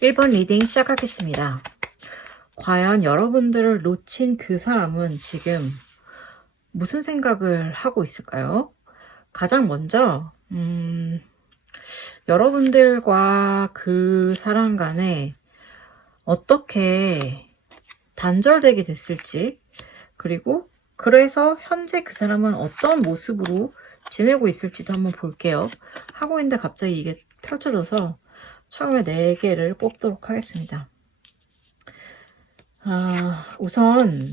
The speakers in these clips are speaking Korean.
1번 리딩 시작하겠습니다. 과연 여러분들을 놓친 그 사람은 지금 무슨 생각을 하고 있을까요? 가장 먼저 여러분들과 그 사람 간에 어떻게 단절되게 됐을지, 그리고 그래서 현재 그 사람은 어떤 모습으로 지내고 있을지도 한번 볼게요. 하고 있는데 갑자기 이게 펼쳐져서 처음에 4개를 뽑도록 하겠습니다. 우선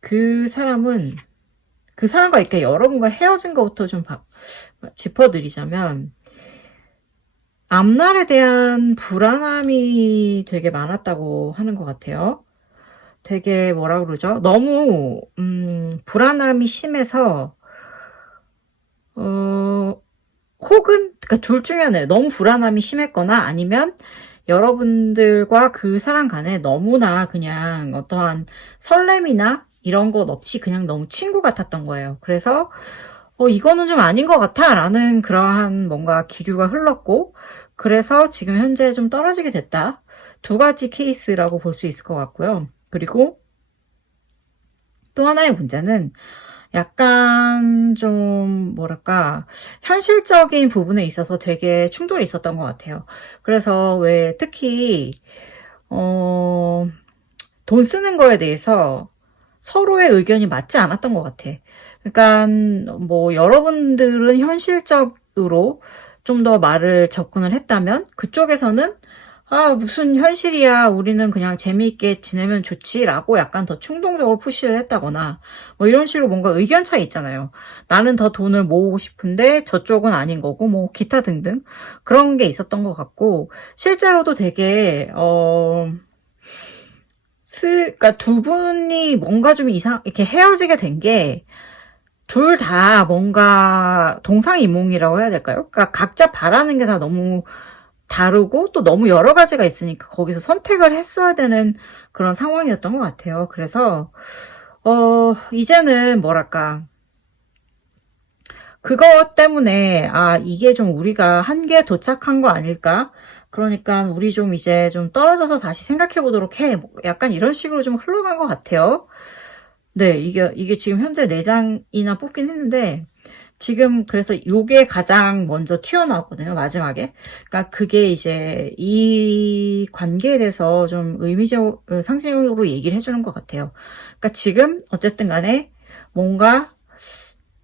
그 사람과 이렇게 여러분과 헤어진 것부터 좀 짚어드리자면, 앞날에 대한 불안함이 되게 많았다고 하는 것 같아요. 되게 뭐라 그러죠? 너무 불안함이 심해서 혹은 그러니까 둘 중에 하나예요. 너무 불안함이 심했거나 아니면 여러분들과 그 사람 간에 너무나 그냥 어떠한 설렘이나 이런 것 없이 그냥 너무 친구 같았던 거예요. 그래서 이거는 좀 아닌 것 같아 라는 그러한 뭔가 기류가 흘렀고, 그래서 지금 현재 좀 떨어지게 됐다. 2가지 케이스라고 볼 수 있을 것 같고요. 그리고 또 하나의 문제는 약간 좀 뭐랄까 현실적인 부분에 있어서 되게 충돌이 있었던 것 같아요. 그래서 왜 특히 돈 쓰는 거에 대해서 서로의 의견이 맞지 않았던 것 같아. 그러니까 뭐 여러분들은 현실적으로 좀 더 말을 접근을 했다면, 그쪽에서는 무슨 현실이야, 우리는 그냥 재미있게 지내면 좋지 라고 약간 더 충동적으로 푸시를 했다거나 뭐 이런 식으로 뭔가 의견 차이 있잖아요. 나는 더 돈을 모으고 싶은데 저쪽은 아닌 거고, 뭐 기타 등등 그런 게 있었던 것 같고, 실제로도 되게 그러니까 두 분이 뭔가 좀 이렇게 헤어지게 된 게 둘 다 뭔가 동상이몽이라고 해야 될까요? 그러니까 각자 바라는 게 다 너무 다르고 또 너무 여러 가지가 있으니까 거기서 선택을 했어야 되는 그런 상황이었던 것 같아요. 그래서 이제는 뭐랄까 그것 때문에 이게 좀 우리가 한계에 도착한 거 아닐까? 그러니까 우리 좀 이제 좀 떨어져서 다시 생각해 보도록 해. 뭐 약간 이런 식으로 좀 흘러간 것 같아요. 네, 이게 지금 현재 4장이나 뽑긴 했는데, 지금 그래서 요게 가장 먼저 튀어나왔거든요, 마지막에. 그러니까 그게 이제 이 관계에 대해서 좀 상징적으로 얘기를 해주는 것 같아요. 그러니까 지금 어쨌든 간에 뭔가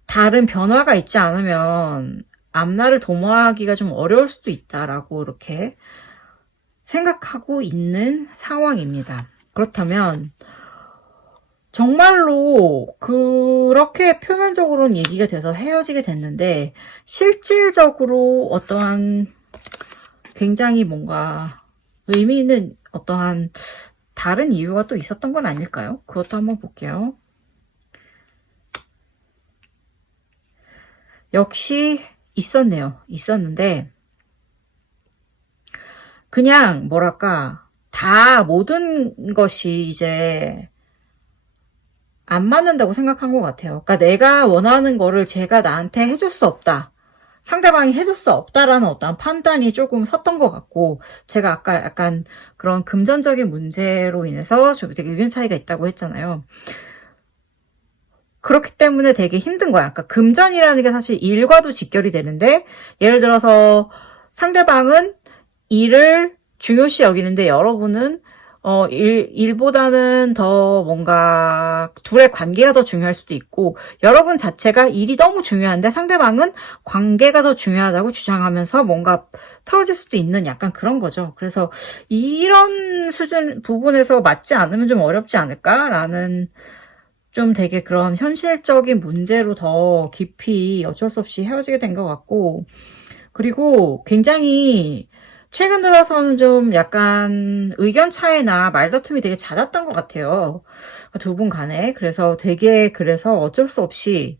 다른 변화가 있지 않으면 앞날을 도모하기가 좀 어려울 수도 있다라고 이렇게 생각하고 있는 상황입니다. 그렇다면 정말로 그렇게 표면적으로는 얘기가 돼서 헤어지게 됐는데, 실질적으로 어떠한 굉장히 뭔가 의미 있는 어떠한 다른 이유가 또 있었던 건 아닐까요? 그것도 한번 볼게요. 역시 있었네요. 있었는데 그냥 뭐랄까 다 모든 것이 이제 안 맞는다고 생각한 것 같아요. 그러니까 내가 원하는 거를 제가 나한테 해줄 수 없다, 상대방이 해줄 수 없다라는 어떤 판단이 조금 섰던 것 같고, 제가 아까 약간 그런 금전적인 문제로 인해서 좀 되게 의견 차이가 있다고 했잖아요. 그렇기 때문에 되게 힘든 거야. 그러니까 금전이라는 게 사실 일과도 직결이 되는데, 예를 들어서 상대방은 일을 중요시 여기는데 여러분은 일보다는 더 뭔가 둘의 관계가 더 중요할 수도 있고, 여러분 자체가 일이 너무 중요한데 상대방은 관계가 더 중요하다고 주장하면서 뭔가 틀어질 수도 있는 약간 그런 거죠. 그래서 이런 부분에서 맞지 않으면 좀 어렵지 않을까라는, 좀 되게 그런 현실적인 문제로 더 깊이 어쩔 수 없이 헤어지게 된 것 같고, 그리고 굉장히 최근 들어서는 좀 약간 의견 차이나 말다툼이 되게 잦았던 것 같아요, 두 분 간에. 그래서 그래서 어쩔 수 없이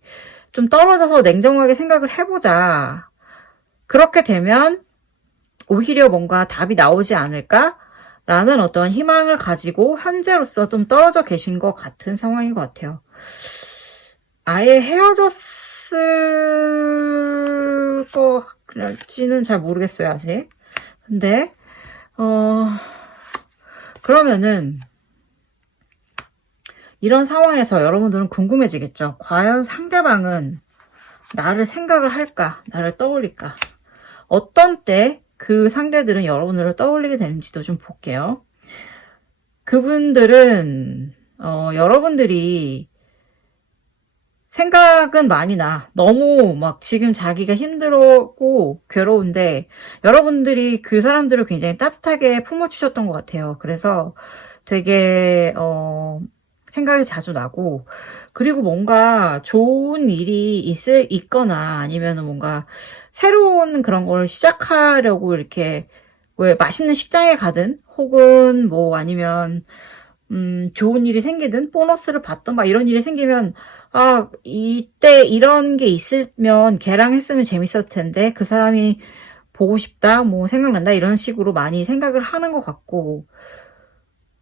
좀 떨어져서 냉정하게 생각을 해보자, 그렇게 되면 오히려 뭔가 답이 나오지 않을까 라는 어떤 희망을 가지고 현재로서 좀 떨어져 계신 것 같은 상황인 것 같아요. 아예 헤어졌을 것같지는 잘 모르겠어요, 아직. 근데 그러면은 이런 상황에서 여러분들은 궁금해지겠죠. 과연 상대방은 나를 생각을 할까? 나를 떠올릴까? 어떤 때 그 상대들은 여러분들을 떠올리게 되는지도 좀 볼게요. 그분들은 여러분들이 생각은 많이 나. 너무 막 지금 자기가 힘들고 괴로운데 여러분들이 그 사람들을 굉장히 따뜻하게 품어주셨던 것 같아요. 그래서 되게 생각이 자주 나고, 그리고 뭔가 좋은 일이 있거나 아니면 뭔가 새로운 그런 걸 시작하려고 이렇게 왜 맛있는 식당에 가든 혹은 뭐 아니면 좋은 일이 생기든 보너스를 받든 막 이런 일이 생기면 이때 이런 게 있으면 걔랑 했으면 재밌었을 텐데 그 사람이 보고 싶다 뭐 생각난다 이런 식으로 많이 생각을 하는 것 같고,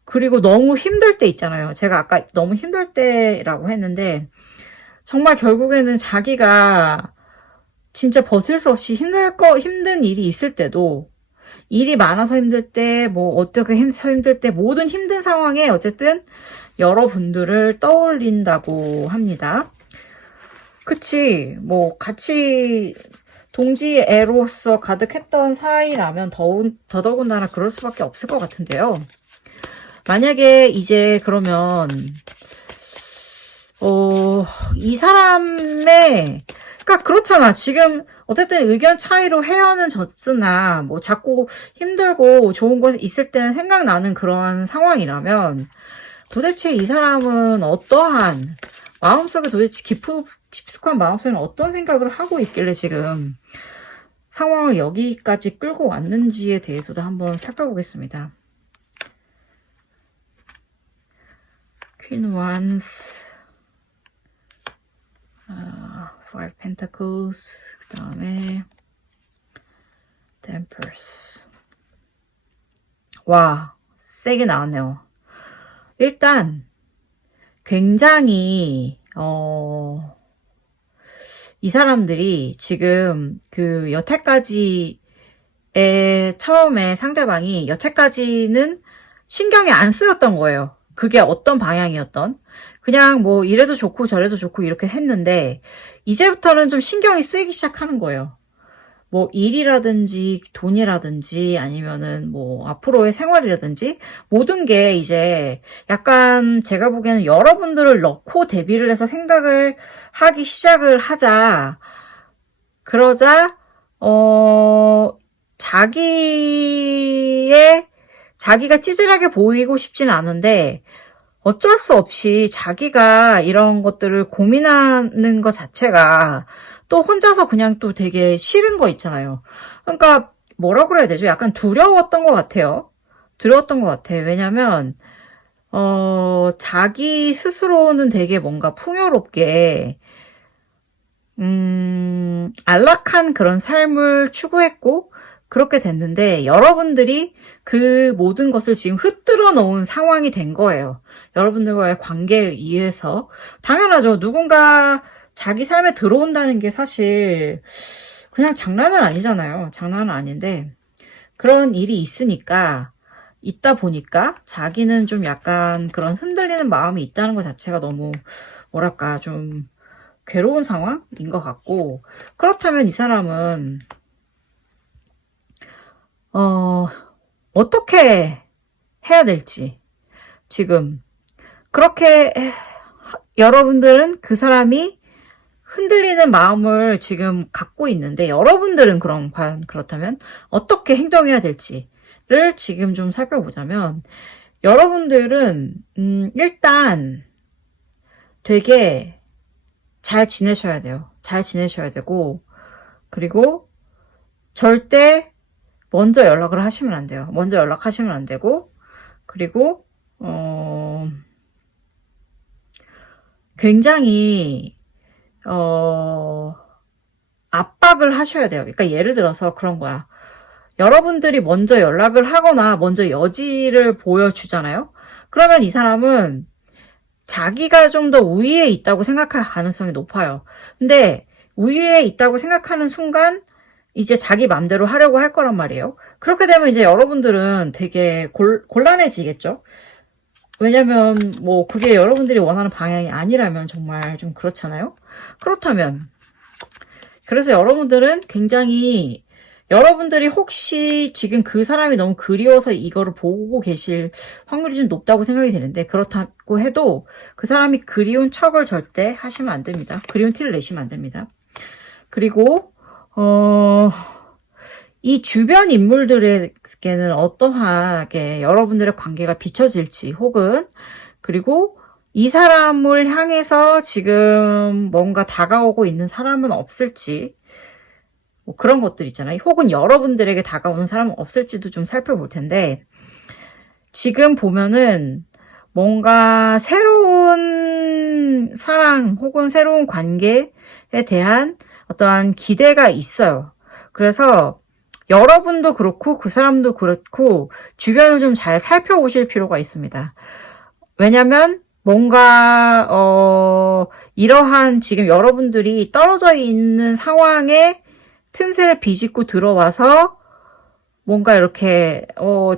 그리고 너무 힘들 때 있잖아요. 제가 아까 너무 힘들 때라고 했는데 정말 결국에는 자기가 진짜 버틸 수 없이 힘든 일이 있을 때도, 일이 많아서 힘들 때, 뭐 어떻게 힘들 때, 모든 힘든 상황에 어쨌든 여러분들을 떠올린다고 합니다. 그치, 뭐 같이 동지애로서 가득했던 사이라면 더더군다나 그럴 수밖에 없을 것 같은데요. 만약에 이제 그러면 이 사람의, 그러니까 그렇잖아. 지금 어쨌든 의견 차이로 헤어는 졌으나 뭐 자꾸 힘들고 좋은 거 있을 때는 생각나는 그런 상황이라면 도대체 이 사람은 어떠한 마음속에 도대체 깊숙한 마음속에는 어떤 생각을 하고 있길래 지금 상황을 여기까지 끌고 왔는지에 대해서도 한번 살펴보겠습니다. Queen Wands, Five Pentacles, 그 다음에 Temperance. 와, 세게 나왔네요. 일단 굉장히 이 사람들이 지금 그 여태까지의 처음에 상대방이 여태까지는 신경이 안 쓰였던 거예요. 그게 어떤 방향이었던, 그냥 뭐 이래도 좋고 저래도 좋고 이렇게 했는데 이제부터는 좀 신경이 쓰이기 시작하는 거예요. 뭐 일이라든지 돈이라든지 아니면은 뭐 앞으로의 생활이라든지 모든 게 이제 약간 제가 보기에는 여러분들을 넣고 대비를 해서 생각을 하기 시작을 하자. 그러자 자기가 찌질하게 보이고 싶지는 않은데 어쩔 수 없이 자기가 이런 것들을 고민하는 것 자체가 또 혼자서 그냥 또 되게 싫은 거 있잖아요. 그러니까 뭐라 그래야 되죠? 약간 두려웠던 것 같아요. 두려웠던 것 같아. 왜냐면 자기 스스로는 되게 뭔가 풍요롭게 안락한 그런 삶을 추구했고 그렇게 됐는데 여러분들이 그 모든 것을 지금 흩뜨러 놓은 상황이 된 거예요. 여러분들과의 관계에 의해서. 당연하죠. 누군가 자기 삶에 들어온다는 게 사실 그냥 장난은 아니잖아요. 장난은 아닌데 그런 일이 있다 보니까 자기는 좀 약간 그런 흔들리는 마음이 있다는 것 자체가 너무 뭐랄까 좀 괴로운 상황인 것 같고, 그렇다면 이 사람은 어떻게 해야 될지 지금 그렇게 여러분들은 그 사람이 흔들리는 마음을 지금 갖고 있는데 여러분들은 과연 그렇다면 어떻게 행동해야 될지를 지금 좀 살펴보자면 여러분들은 일단 되게 잘 지내셔야 돼요. 잘 지내셔야 되고, 그리고 절대 먼저 연락을 하시면 안 돼요. 먼저 연락하시면 안 되고, 그리고 굉장히 압박을 하셔야 돼요. 그러니까 예를 들어서 그런 거야. 여러분들이 먼저 연락을 하거나 먼저 여지를 보여주잖아요. 그러면 이 사람은 자기가 좀 더 우위에 있다고 생각할 가능성이 높아요. 근데 우위에 있다고 생각하는 순간 이제 자기 맘대로 하려고 할 거란 말이에요. 그렇게 되면 이제 여러분들은 되게 곤란해지겠죠? 왜냐면 뭐 그게 여러분들이 원하는 방향이 아니라면 정말 좀 그렇잖아요? 그렇다면 그래서 여러분들은 굉장히 여러분들이 혹시 지금 그 사람이 너무 그리워서 이거를 보고 계실 확률이 좀 높다고 생각이 되는데 그렇다고 해도 그 사람이 그리운 척을 절대 하시면 안 됩니다. 그리운 티를 내시면 안 됩니다. 그리고 이 주변 인물들에게는 어떠하게 여러분들의 관계가 비춰질지 혹은 그리고 이 사람을 향해서 지금 뭔가 다가오고 있는 사람은 없을지 뭐 그런 것들 있잖아요. 혹은 여러분들에게 다가오는 사람은 없을지도 좀 살펴볼 텐데 지금 보면은 뭔가 새로운 사랑 혹은 새로운 관계에 대한 어떠한 기대가 있어요. 그래서 여러분도 그렇고 그 사람도 그렇고 주변을 좀 잘 살펴보실 필요가 있습니다. 왜냐면 뭔가 이러한 지금 여러분들이 떨어져 있는 상황에 틈새를 비집고 들어와서 뭔가 이렇게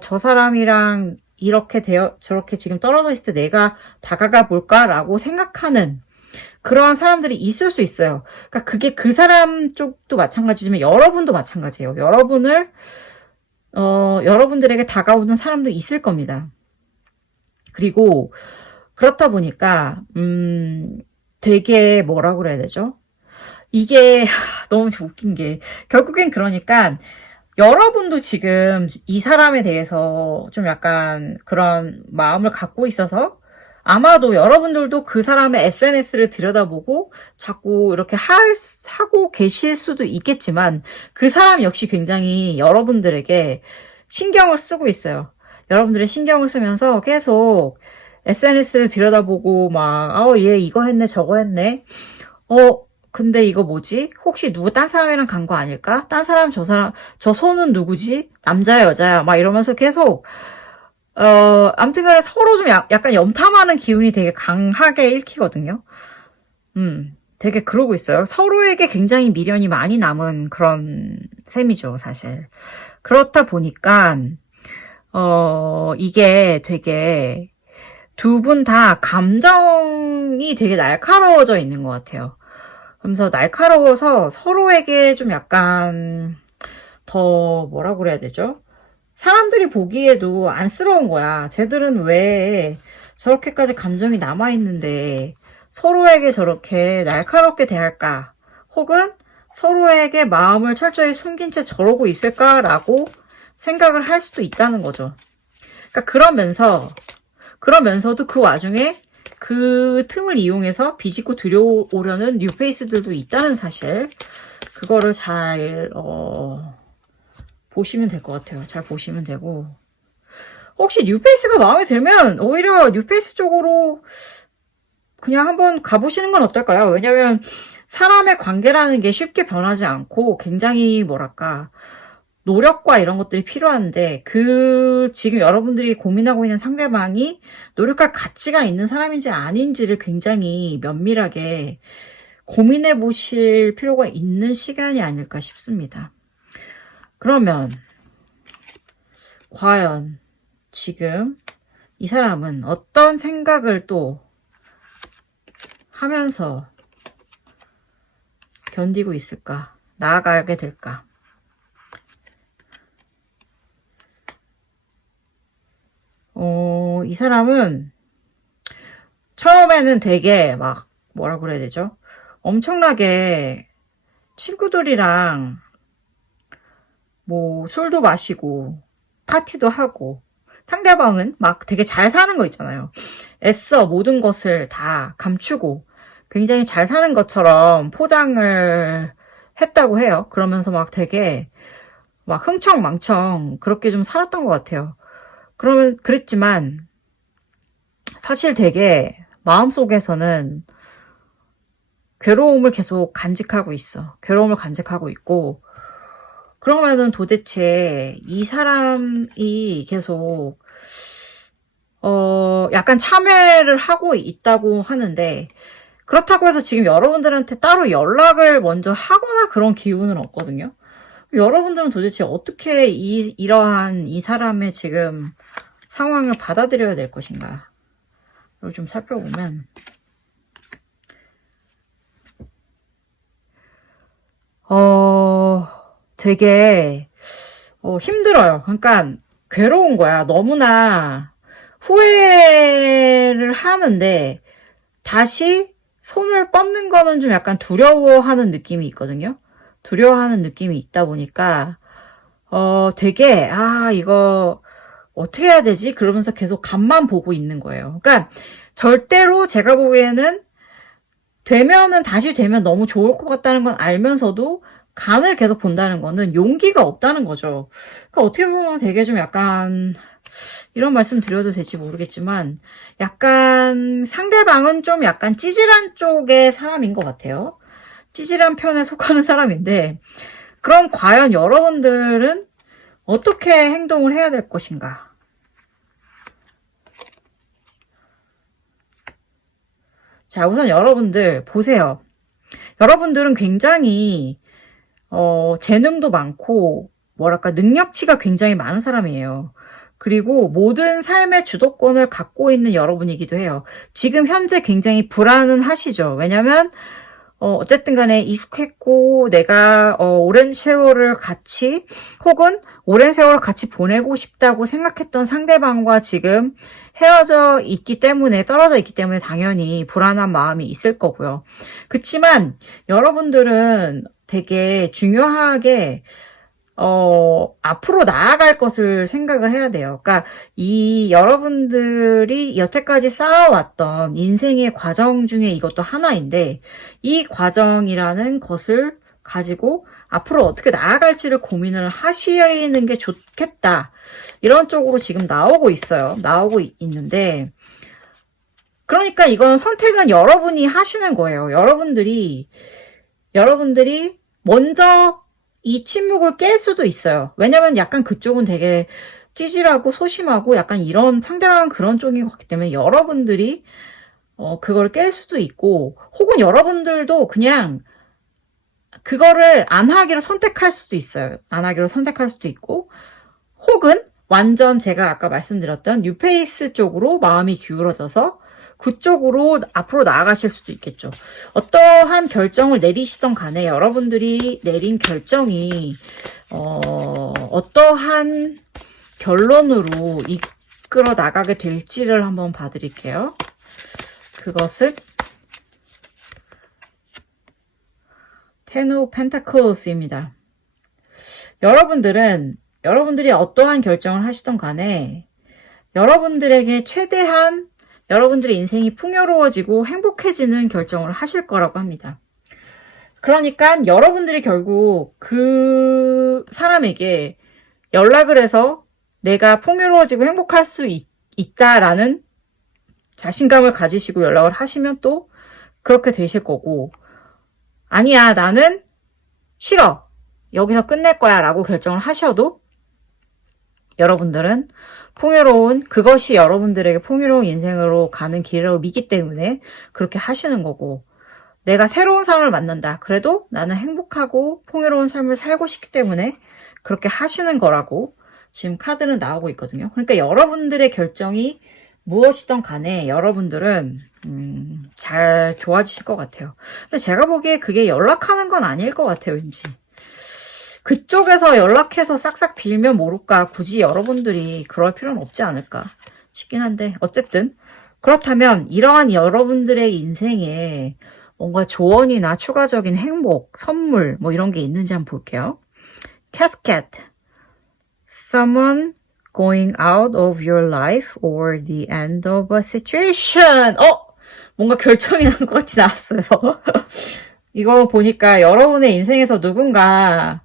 저 사람이랑 이렇게 저렇게 지금 떨어져 있을 때 내가 다가가 볼까라고 생각하는 그러한 사람들이 있을 수 있어요. 그러니까 그게 그 사람 쪽도 마찬가지지만 여러분도 마찬가지예요. 여러분들에게 다가오는 사람도 있을 겁니다. 그리고 그렇다 보니까 되게 뭐라고 그래야 되죠? 이게 너무 웃긴 게 결국엔 그러니까 여러분도 지금 이 사람에 대해서 좀 약간 그런 마음을 갖고 있어서 아마도 여러분들도 그 사람의 SNS를 들여다보고 자꾸 이렇게 하고 계실 수도 있겠지만 그 사람 역시 굉장히 여러분들에게 신경을 쓰고 있어요. 여러분들의 신경을 쓰면서 계속 SNS를 들여다보고 막 얘 이거 했네 저거 했네 근데 이거 뭐지? 혹시 누구 딴 사람이랑 간 거 아닐까? 딴 사람 저 사람 저 손은 누구지? 남자야 여자야 막 이러면서 계속 아무튼 간에 서로 좀 약간 염탐하는 기운이 되게 강하게 읽히거든요. 되게 그러고 있어요. 서로에게 굉장히 미련이 많이 남은 그런 셈이죠, 사실. 그렇다 보니까, 이게 되게 두 분 다 감정이 되게 날카로워져 있는 것 같아요. 그러면서 날카로워서 서로에게 좀 약간 더 뭐라고 그래야 되죠? 사람들이 보기에도 안쓰러운 거야. 쟤들은 왜 저렇게까지 감정이 남아있는데 서로에게 저렇게 날카롭게 대할까? 혹은 서로에게 마음을 철저히 숨긴 채 저러고 있을까라고 생각을 할 수도 있다는 거죠. 그러니까 그러면서도 그 와중에 그 틈을 이용해서 비집고 들여오려는 뉴페이스들도 있다는 사실. 그거를 잘 보시면 될 것 같아요. 잘 보시면 되고 혹시 뉴페이스가 마음에 들면 오히려 뉴페이스 쪽으로 그냥 한번 가보시는 건 어떨까요? 왜냐면 사람의 관계라는 게 쉽게 변하지 않고 굉장히 뭐랄까 노력과 이런 것들이 필요한데 지금 여러분들이 고민하고 있는 상대방이 노력할 가치가 있는 사람인지 아닌지를 굉장히 면밀하게 고민해 보실 필요가 있는 시간이 아닐까 싶습니다. 그러면 과연 지금 이 사람은 어떤 생각을 또 하면서 견디고 있을까? 나아가게 될까? 이 사람은 처음에는 되게 막 뭐라 그래야 되죠? 엄청나게 친구들이랑 뭐 술도 마시고 파티도 하고 상대방은 막 되게 잘 사는 거 있잖아요. 애써 모든 것을 다 감추고 굉장히 잘 사는 것처럼 포장을 했다고 해요. 그러면서 막 되게 막 흥청망청 그렇게 좀 살았던 것 같아요. 그랬지만 사실 되게 마음속에서는 괴로움을 계속 간직하고 있어. 괴로움을 간직하고 있고 그러면은 도대체 이 사람이 계속 약간 참회를 하고 있다고 하는데 그렇다고 해서 지금 여러분들한테 따로 연락을 먼저 하거나 그런 기운은 없거든요. 여러분들은 도대체 어떻게 이러한 이 사람의 지금 상황을 받아들여야 될 것인가? 이걸 좀 살펴보면, 되게, 힘들어요. 그러니까, 괴로운 거야. 너무나 후회를 하는데, 다시 손을 뻗는 거는 좀 약간 두려워하는 느낌이 있거든요. 두려워하는 느낌이 있다 보니까, 되게, 이거, 어떻게 해야 되지? 그러면서 계속 간만 보고 있는 거예요. 그러니까, 절대로 제가 보기에는, 다시 되면 너무 좋을 것 같다는 건 알면서도, 간을 계속 본다는 거는 용기가 없다는 거죠. 그러니까 어떻게 보면 되게 좀 약간, 이런 말씀 드려도 될지 모르겠지만, 약간, 상대방은 좀 약간 찌질한 쪽의 사람인 것 같아요. 찌질한 편에 속하는 사람인데, 그럼 과연 여러분들은 어떻게 행동을 해야 될 것인가? 자, 우선 여러분들 보세요. 여러분들은 굉장히 재능도 많고 뭐랄까 능력치가 굉장히 많은 사람이에요. 그리고 모든 삶의 주도권을 갖고 있는 여러분이기도 해요. 지금 현재 굉장히 불안은 하시죠. 왜냐면 어쨌든 간에 익숙했고 내가 오랜 세월을 같이 혹은 오랜 세월을 같이 보내고 싶다고 생각했던 상대방과 지금 헤어져 있기 때문에 떨어져 있기 때문에 당연히 불안한 마음이 있을 거고요. 그렇지만 여러분들은 되게 중요하게 앞으로 나아갈 것을 생각을 해야 돼요. 그러니까 이 여러분들이 여태까지 쌓아왔던 인생의 과정 중에 이것도 하나인데 이 과정이라는 것을 가지고 앞으로 어떻게 나아갈지를 고민을 하시는 게 좋겠다. 이런 쪽으로 지금 나오고 있어요. 나오고 있는데 그러니까 이건 선택은 여러분이 하시는 거예요. 여러분들이 먼저 이 침묵을 깰 수도 있어요. 왜냐면 약간 그쪽은 되게 찌질하고 소심하고 약간 이런 상대방은 그런 쪽인 것 같기 때문에 여러분들이 그걸 깰 수도 있고 혹은 여러분들도 그냥 그거를 안 하기로 선택할 수도 있어요. 안 하기로 선택할 수도 있고 혹은 완전 제가 아까 말씀드렸던 뉴페이스 쪽으로 마음이 기울어져서 그쪽으로 앞으로 나아가실 수도 있겠죠. 어떠한 결정을 내리시던 간에 여러분들이 내린 결정이 어떠한 결론으로 이끌어 나가게 될지를 한번 봐드릴게요. 그것은 Ten of Pentacles입니다. 여러분들이 어떠한 결정을 하시던 간에 여러분들에게 최대한 여러분들의 인생이 풍요로워지고 행복해지는 결정을 하실 거라고 합니다. 그러니까 여러분들이 결국 그 사람에게 연락을 해서 내가 풍요로워지고 행복할 수 있다라는 자신감을 가지시고 연락을 하시면 또 그렇게 되실 거고 아니야 나는 싫어 여기서 끝낼 거야 라고 결정을 하셔도 여러분들은 그것이 여러분들에게 풍요로운 인생으로 가는 길이라고 믿기 때문에 그렇게 하시는 거고 내가 새로운 사람을 만난다. 그래도 나는 행복하고 풍요로운 삶을 살고 싶기 때문에 그렇게 하시는 거라고 지금 카드는 나오고 있거든요. 그러니까 여러분들의 결정이 무엇이든 간에 여러분들은 잘 좋아지실 것 같아요. 근데 제가 보기에 그게 연락하는 건 아닐 것 같아요. 왠지. 그쪽에서 연락해서 싹싹 빌면 모를까 굳이 여러분들이 그럴 필요는 없지 않을까 싶긴 한데 어쨌든 그렇다면 이러한 여러분들의 인생에 뭔가 조언이나 추가적인 행복, 선물 뭐 이런 게 있는지 한번 볼게요. Casket Someone going out of your life or the end of a situation 뭔가 결정이 난 것 같이 나왔어요. 이거 보니까 여러분의 인생에서 누군가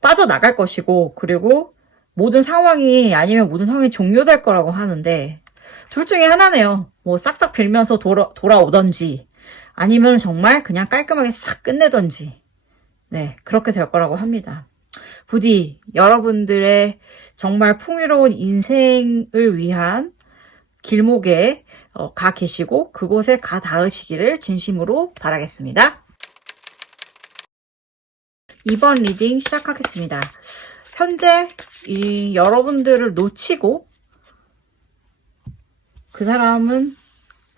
빠져나갈 것이고 그리고 모든 상황이 종료될 거라고 하는데 둘 중에 하나네요. 뭐 싹싹 빌면서 돌아오던지 아니면 정말 그냥 깔끔하게 싹 끝내던지 네 그렇게 될 거라고 합니다. 부디 여러분들의 정말 풍요로운 인생을 위한 길목에 가 계시고 그곳에 가 닿으시기를 진심으로 바라겠습니다. 2번 리딩 시작하겠습니다. 현재 여러분들을 놓치고 그 사람은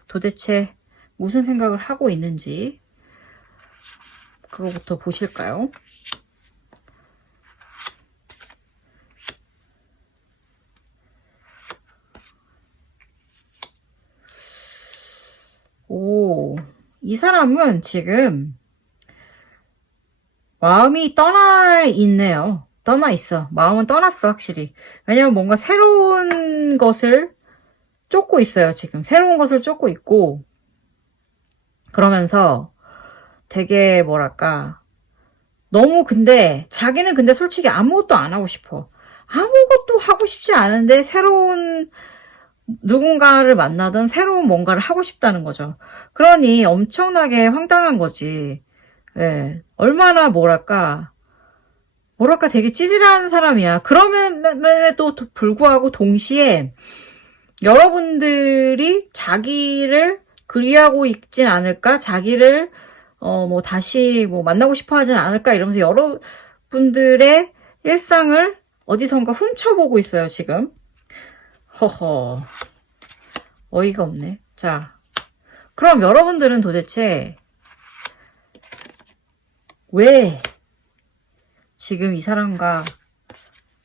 도대체 무슨 생각을 하고 있는지 그거부터 보실까요? 이 사람은 지금 마음이 떠나 있네요. 떠나 있어. 마음은 떠났어, 확실히. 왜냐면 뭔가 새로운 것을 쫓고 있어요, 지금. 새로운 것을 쫓고 있고, 그러면서 되게 뭐랄까, 너무 자기는 근데 솔직히 아무것도 안 하고 싶어. 아무것도 하고 싶지 않은데 새로운 누군가를 만나든 새로운 뭔가를 하고 싶다는 거죠. 그러니 엄청나게 황당한 거지. 예. 얼마나 뭐랄까 되게 찌질한 사람이야. 그럼에도 불구하고 동시에 여러분들이 자기를 그리하고 있진 않을까? 자기를 다시 만나고 싶어 하진 않을까? 이러면서 여러분들의 일상을 어디선가 훔쳐보고 있어요, 지금. 허허. 어이가 없네. 자, 그럼 여러분들은 도대체 왜 지금 이 사람과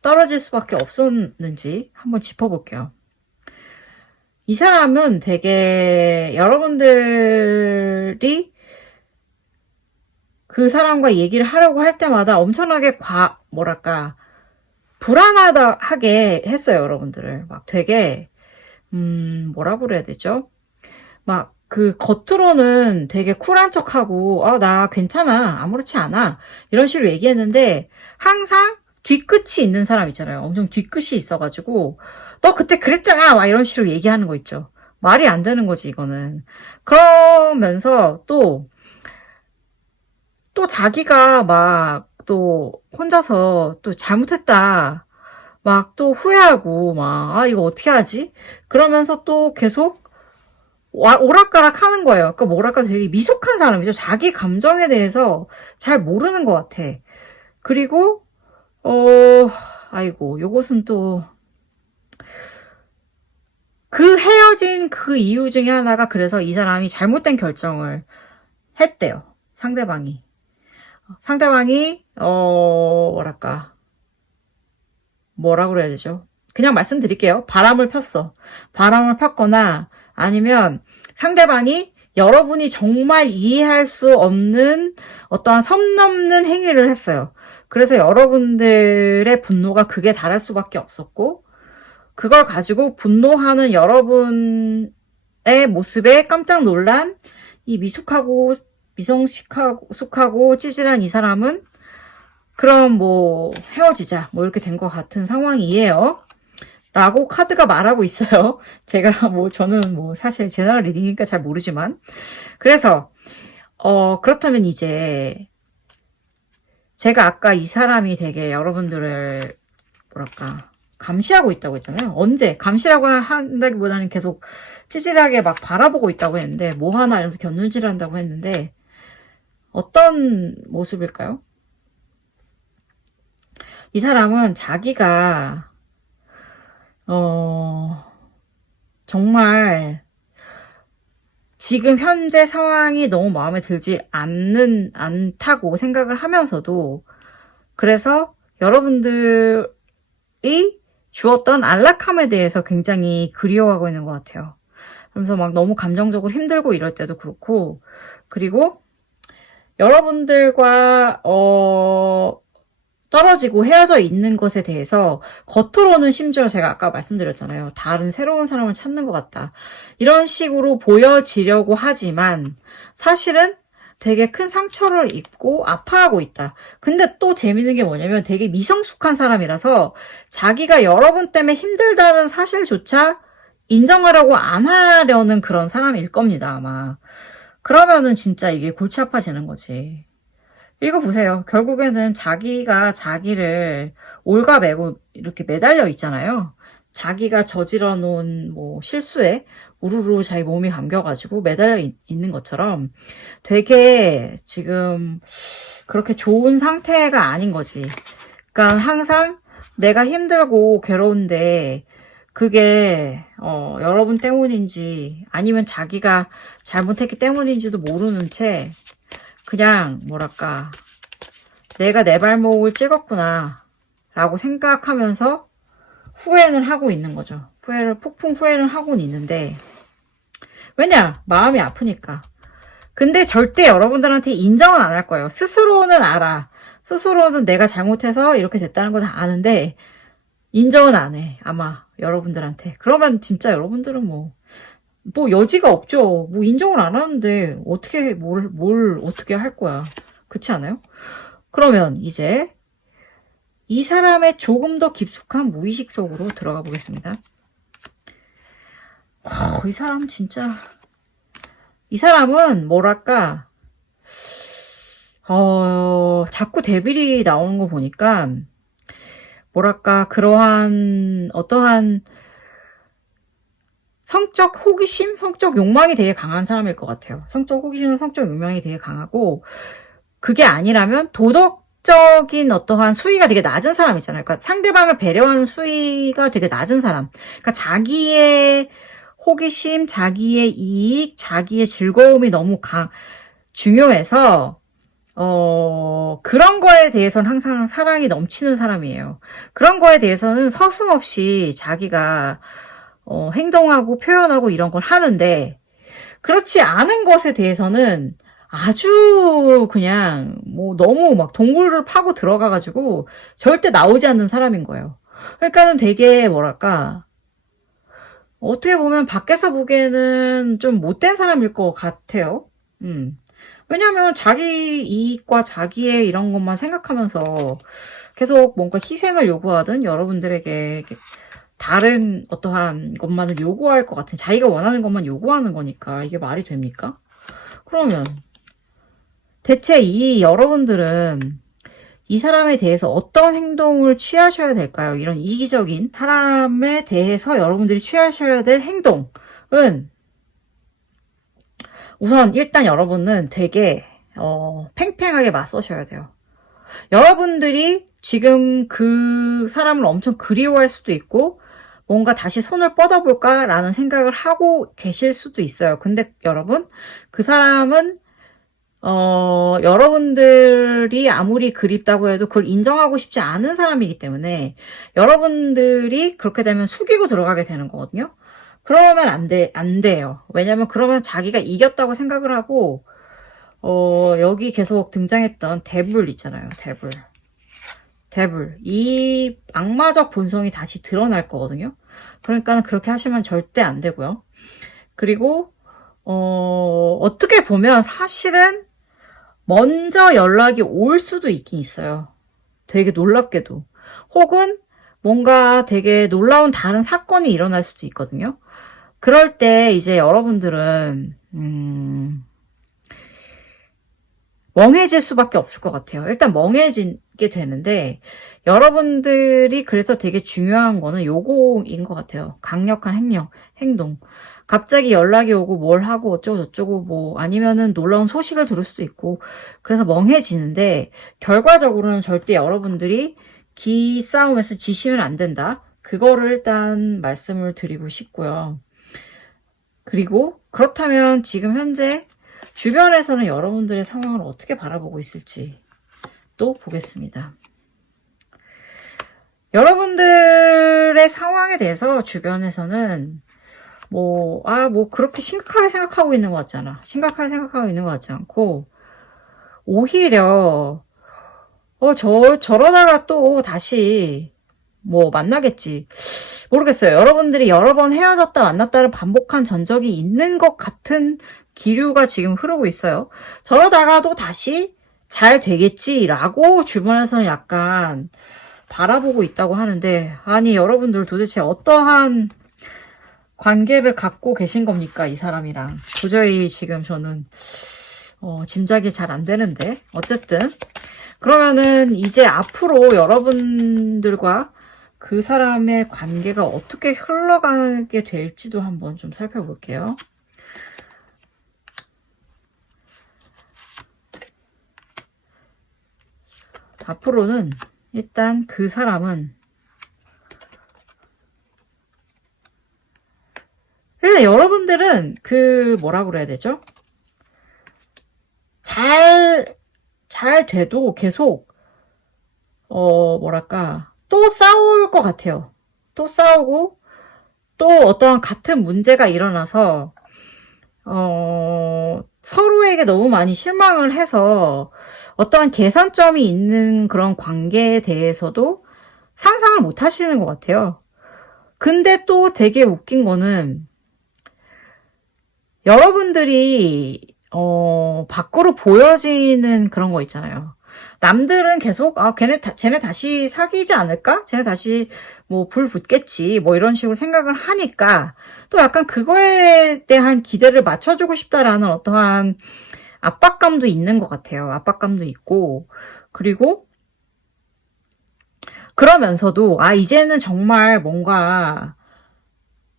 떨어질 수밖에 없었는지 한번 짚어볼게요. 이 사람은 되게 여러분들이 그 사람과 얘기를 하려고 할 때마다 엄청나게 불안하게 했어요, 여러분들을. 막 되게, 뭐라고 그래야 되죠? 막, 겉으로는 되게 쿨한 척하고, 나 괜찮아. 아무렇지 않아. 이런 식으로 얘기했는데, 항상 뒤끝이 있는 사람 있잖아요. 엄청 뒤끝이 있어가지고, 너 그때 그랬잖아! 막 이런 식으로 얘기하는 거 있죠. 말이 안 되는 거지, 이거는. 그러면서 또 자기가 혼자서 또 잘못했다. 또 후회하고, 이거 어떻게 하지? 그러면서 또 계속 오락가락 하는 거예요. 그러니까 되게 미숙한 사람이죠. 자기 감정에 대해서 잘 모르는 것 같아. 그리고, 요것은 또, 헤어진 그 이유 중에 하나가 그래서 이 사람이 잘못된 결정을 했대요. 상대방이, 뭐라 그래야 되죠? 그냥 말씀드릴게요. 바람을 폈어. 바람을 폈거나 아니면 상대방이 여러분이 정말 이해할 수 없는 어떠한 선 넘는 행위를 했어요. 그래서 여러분들의 분노가 극에 달할 수밖에 없었고 그걸 가지고 분노하는 여러분의 모습에 깜짝 놀란 이 미숙하고 미성숙하고 찌질한 이 사람은 그럼 헤어지자 이렇게 된 것 같은 상황이에요. 라고 카드가 말하고 있어요. 제가 저는 사실 제너럴 리딩이니까 잘 모르지만. 그래서 그렇다면 이제 제가 아까 이 사람이 되게 여러분들을 감시하고 있다고 했잖아요. 언제 감시라고 한다기보다는 계속 찌질하게 바라보고 있다고 했는데 뭐 하나 이러면서 곁눈질 한다고 했는데 어떤 모습일까요? 이 사람은 자기가 정말 지금 현재 상황이 너무 마음에 들지 않다고 생각을 하면서도 그래서 여러분들이 주었던 안락함에 대해서 굉장히 그리워하고 있는 것 같아요. 그러면서 너무 감정적으로 힘들고 이럴 때도 그렇고 그리고 여러분들과 떨어지고 헤어져 있는 것에 대해서 겉으로는 심지어 제가 아까 말씀드렸잖아요. 다른 새로운 사람을 찾는 것 같다. 이런 식으로 보여지려고 하지만 사실은 되게 큰 상처를 입고 아파하고 있다. 근데 또 재밌는 게 뭐냐면 되게 미성숙한 사람이라서 자기가 여러분 때문에 힘들다는 사실조차 인정하려고 안 하려는 그런 사람일 겁니다, 아마. 그러면은 진짜 이게 골치 아파지는 거지. 이거 보세요. 결국에는 자기가 자기를 올가매고 이렇게 매달려 있잖아요. 자기가 저질러 놓은 뭐 실수에 우르르 자기 몸이 감겨가지고 매달려 있는 것처럼 되게 지금 그렇게 좋은 상태가 아닌 거지. 그러니까 항상 내가 힘들고 괴로운데 그게 여러분 때문인지 아니면 자기가 잘못했기 때문인지도 모르는 채 그냥 뭐랄까 내가 내 발목을 찍었구나 라고 생각하면서 후회는 하고 있는 거죠. 폭풍 후회를 하고는 있는데 왜냐? 마음이 아프니까. 근데 절대 여러분들한테 인정은 안 할 거예요. 스스로는 알아. 스스로는 내가 잘못해서 이렇게 됐다는 걸 다 아는데 인정은 안 해. 아마 여러분들한테. 그러면 진짜 여러분들은 뭐 여지가 없죠. 뭐 인정을 안 하는데 어떻게 뭘 어떻게 할 거야. 그렇지 않아요? 그러면 이제 이 사람의 조금 더 깊숙한 무의식 속으로 들어가 보겠습니다. 이 사람 진짜 이 사람은 뭐랄까 자꾸 데빌이 나오는 거 보니까 뭐랄까 그러한 어떠한 성적 호기심, 성적 욕망이 되게 강한 사람일 것 같아요. 성적 호기심과 성적 욕망이 되게 강하고 그게 아니라면 도덕적인 어떠한 수위가 되게 낮은 사람 있잖아요. 그러니까 상대방을 배려하는 수위가 되게 낮은 사람. 그러니까 자기의 호기심, 자기의 이익, 자기의 즐거움이 너무 중요해서 그런 거에 대해서는 항상 사랑이 넘치는 사람이에요. 그런 거에 대해서는 서슴없이 자기가 행동하고 표현하고 이런 걸 하는데 그렇지 않은 것에 대해서는 아주 그냥 뭐 너무 막 동굴을 파고 들어가가지고 절대 나오지 않는 사람인 거예요. 그러니까는 되게 뭐랄까 어떻게 보면 밖에서 보기에는 좀 못된 사람일 것 같아요. 왜냐하면 자기 이익과 자기의 이런 것만 생각하면서 계속 뭔가 희생을 요구하든 여러분들에게 다른 어떠한 것만을 요구할 것 같은 자기가 원하는 것만 요구하는 거니까 이게 말이 됩니까? 그러면 대체 이 여러분들은 이 사람에 대해서 어떤 행동을 취하셔야 될까요? 이런 이기적인 사람에 대해서 여러분들이 취하셔야 될 행동은 우선 일단 여러분은 되게 팽팽하게 맞서셔야 돼요. 여러분들이 지금 그 사람을 엄청 그리워할 수도 있고 뭔가 다시 손을 뻗어볼까 라는 생각을 하고 계실 수도 있어요. 근데 여러분 그 사람은 여러분들이 아무리 그립다고 해도 그걸 인정하고 싶지 않은 사람이기 때문에 여러분들이 그렇게 되면 숙이고 들어가게 되는 거거든요. 그러면 안 돼요. 왜냐면 그러면 자기가 이겼다고 생각을 하고, 여기 계속 등장했던 데블 있잖아요. 데블. 이 악마적 본성이 다시 드러날 거거든요. 그러니까 그렇게 하시면 절대 안 되고요. 그리고, 어떻게 보면 사실은 먼저 연락이 올 수도 있긴 있어요. 되게 놀랍게도. 혹은 뭔가 되게 놀라운 다른 사건이 일어날 수도 있거든요. 그럴 때 이제 여러분들은 멍해질 수밖에 없을 것 같아요. 일단 멍해지게 되는데 여러분들이 그래서 되게 중요한 거는 요거인 것 같아요. 강력한 행동. 갑자기 연락이 오고 뭘 하고 어쩌고 저쩌고 뭐 아니면은 놀라운 소식을 들을 수도 있고 그래서 멍해지는데 결과적으로는 절대 여러분들이 기싸움에서 지시면 안 된다. 그거를 일단 말씀을 드리고 싶고요. 그리고 그렇다면 지금 현재 주변에서는 여러분들의 상황을 어떻게 바라보고 있을지 또 보겠습니다. 여러분들의 상황에 대해서 주변에서는 그렇게 심각하게 생각하고 있는 것 같잖아. 심각하게 생각하고 있는 것 같지 않고, 오히려, 저러다가 또 다시, 만나겠지. 모르겠어요. 여러분들이 여러 번 헤어졌다 만났다를 반복한 전적이 있는 것 같은 기류가 지금 흐르고 있어요. 저러다가도 다시 잘 되겠지라고 주변에서는 약간 바라보고 있다고 하는데, 아니, 여러분들 도대체 어떠한 관계를 갖고 계신 겁니까? 이 사람이랑. 도저히 지금 저는 짐작이 잘 안 되는데 어쨌든 그러면은 이제 앞으로 여러분들과 그 사람의 관계가 어떻게 흘러가게 될지도 한번 좀 살펴볼게요. 앞으로는 일단 그 사람은 그래서 여러분들은 그 뭐라 그래야 되죠? 잘 돼도 계속 뭐랄까 또 싸울 것 같아요. 또 싸우고 또 어떠한 같은 문제가 일어나서 서로에게 너무 많이 실망을 해서 어떠한 개선점이 있는 그런 관계에 대해서도 상상을 못 하시는 것 같아요. 근데 또 되게 웃긴 거는 여러분들이 밖으로 보여지는 그런 거 있잖아요. 남들은 계속 쟤네 다시 사귀지 않을까? 쟤네 다시 뭐 불 붙겠지 뭐 이런 식으로 생각을 하니까 또 약간 그거에 대한 기대를 맞춰주고 싶다라는 어떠한 압박감도 있는 것 같아요. 압박감도 있고 그리고 그러면서도 이제는 정말 뭔가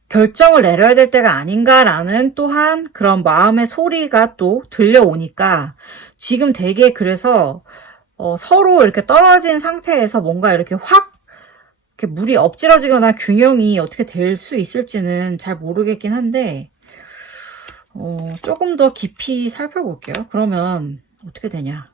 결정을 내려야 될 때가 아닌가라는 또한 그런 마음의 소리가 또 들려오니까 지금 되게 그래서 서로 이렇게 떨어진 상태에서 뭔가 이렇게 확 이렇게 물이 엎질러지거나 균형이 어떻게 될 수 있을지는 잘 모르겠긴 한데 조금 더 깊이 살펴볼게요. 그러면 어떻게 되냐?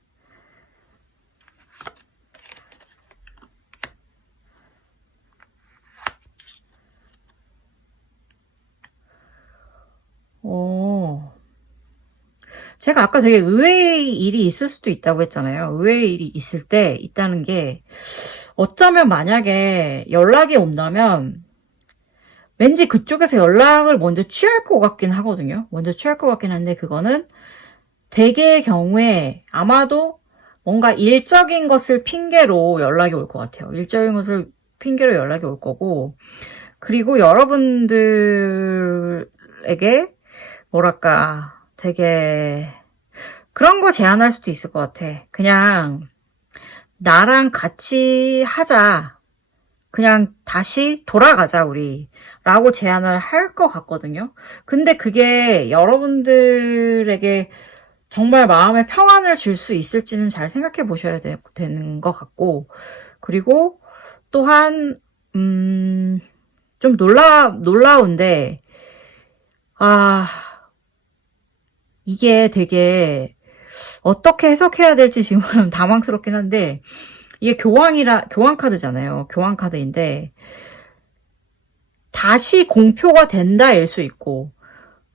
제가 아까 되게 의외의 일이 있을 수도 있다고 했잖아요. 의외의 일이 있을 때 있다는 게 어쩌면 만약에 연락이 온다면 왠지 그쪽에서 연락을 먼저 취할 것 같긴 하거든요. 먼저 취할 것 같긴 한데 그거는 대개의 경우에 아마도 뭔가 일적인 것을 핑계로 연락이 올 것 같아요. 일적인 것을 핑계로 연락이 올 거고 그리고 여러분들에게 뭐랄까 되게 그런 거 제안할 수도 있을 것 같아. 그냥 나랑 같이 하자. 그냥 다시 돌아가자 우리 라고 제안을 할 것 같거든요. 근데 그게 여러분들에게 정말 마음의 평안을 줄 수 있을지는 잘 생각해 보셔야 되는 것 같고 그리고 또한 좀 놀라운데 이게 되게 어떻게 해석해야 될지 지금 당황스럽긴 한데 이게 교황 카드잖아요. 교황 카드인데 다시 공표가 된다일 수 있고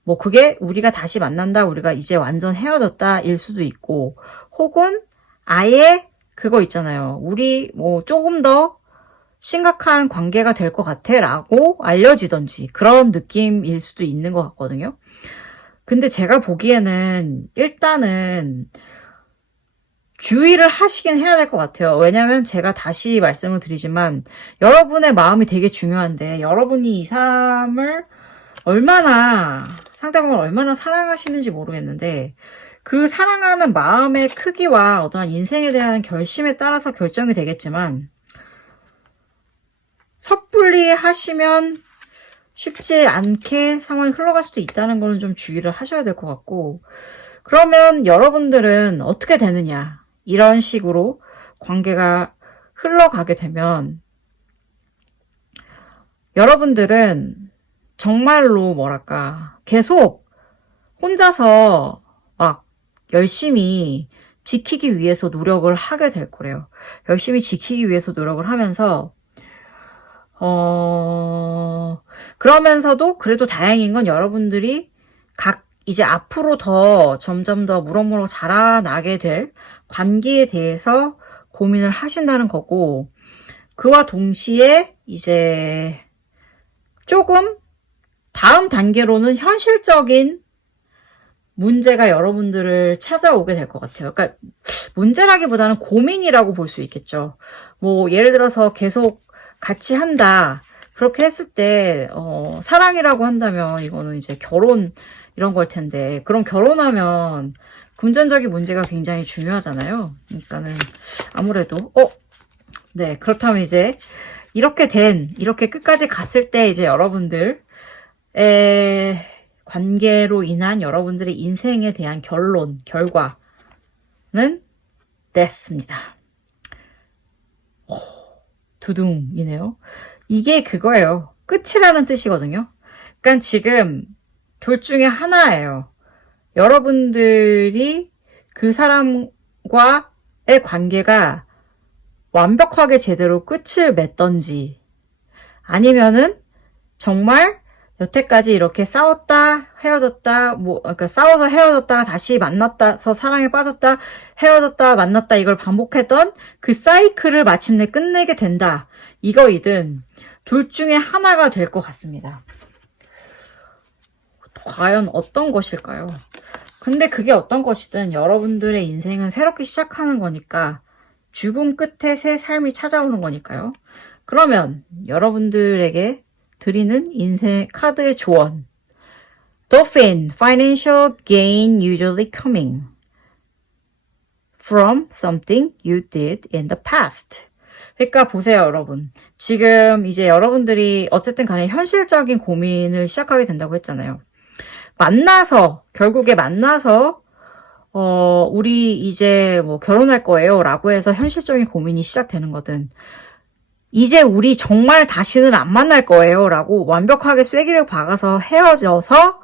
뭐 그게 우리가 다시 만난다, 우리가 이제 완전 헤어졌다 일 수도 있고 혹은 아예 그거 있잖아요. 우리 뭐 조금 더 심각한 관계가 될 것 같아 라고 알려지던지 그런 느낌일 수도 있는 것 같거든요. 근데 제가 보기에는 일단은 주의를 하시긴 해야 될 것 같아요. 왜냐면 제가 다시 말씀을 드리지만 여러분의 마음이 되게 중요한데 여러분이 이 사람을 상대방을 얼마나 사랑하시는지 모르겠는데 그 사랑하는 마음의 크기와 어떠한 인생에 대한 결심에 따라서 결정이 되겠지만 섣불리 하시면 쉽지 않게 상황이 흘러갈 수도 있다는 거는 좀 주의를 하셔야 될 것 같고 그러면 여러분들은 어떻게 되느냐 이런 식으로 관계가 흘러가게 되면 여러분들은 정말로 뭐랄까 계속 혼자서 막 열심히 지키기 위해서 노력을 하게 될 거래요. 열심히 지키기 위해서 노력을 하면서 그러면서도 그래도 다행인 건 여러분들이 이제 앞으로 더 점점 더 무럭무럭 자라나게 될 관계에 대해서 고민을 하신다는 거고 그와 동시에 이제 조금 다음 단계로는 현실적인 문제가 여러분들을 찾아오게 될 것 같아요. 그러니까 문제라기보다는 고민이라고 볼 수 있겠죠. 뭐 예를 들어서 계속 같이 한다. 그렇게 했을 때 사랑이라고 한다면 이거는 이제 결혼 이런 걸 텐데 그럼 결혼하면 금전적인 문제가 굉장히 중요하잖아요. 그러니까는 아무래도 네 그렇다면 이제 이렇게 끝까지 갔을 때 이제 여러분들의 관계로 인한 여러분들의 인생에 대한 결과는 death입니다. 두둥이네요. 이게 그거예요. 끝이라는 뜻이거든요. 그러니까 지금 둘 중에 하나예요. 여러분들이 그 사람과의 관계가 완벽하게 제대로 끝을 맺던지 아니면은 정말 여태까지 이렇게 싸웠다 헤어졌다 그러니까 싸워서 헤어졌다가 다시 만났다서 사랑에 빠졌다 헤어졌다 만났다 이걸 반복했던 그 사이클을 마침내 끝내게 된다. 이거이든 둘 중에 하나가 될 것 같습니다. 과연 어떤 것일까요? 근데 그게 어떤 것이든 여러분들의 인생은 새롭게 시작하는 거니까 죽음 끝에 새 삶이 찾아오는 거니까요. 그러면 여러분들에게 드리는 인생 카드의 조언. Dolphin, financial gain usually coming from something you did in the past. 그러니까 보세요, 여러분. 지금 이제 여러분들이 어쨌든 간에 현실적인 고민을 시작하게 된다고 했잖아요. 결국에 만나서 우리 이제 뭐 결혼할 거예요 라고 해서 현실적인 고민이 시작되는 거든 이제 우리 정말 다시는 안 만날 거예요 라고 완벽하게 쐐기를 박아서 헤어져서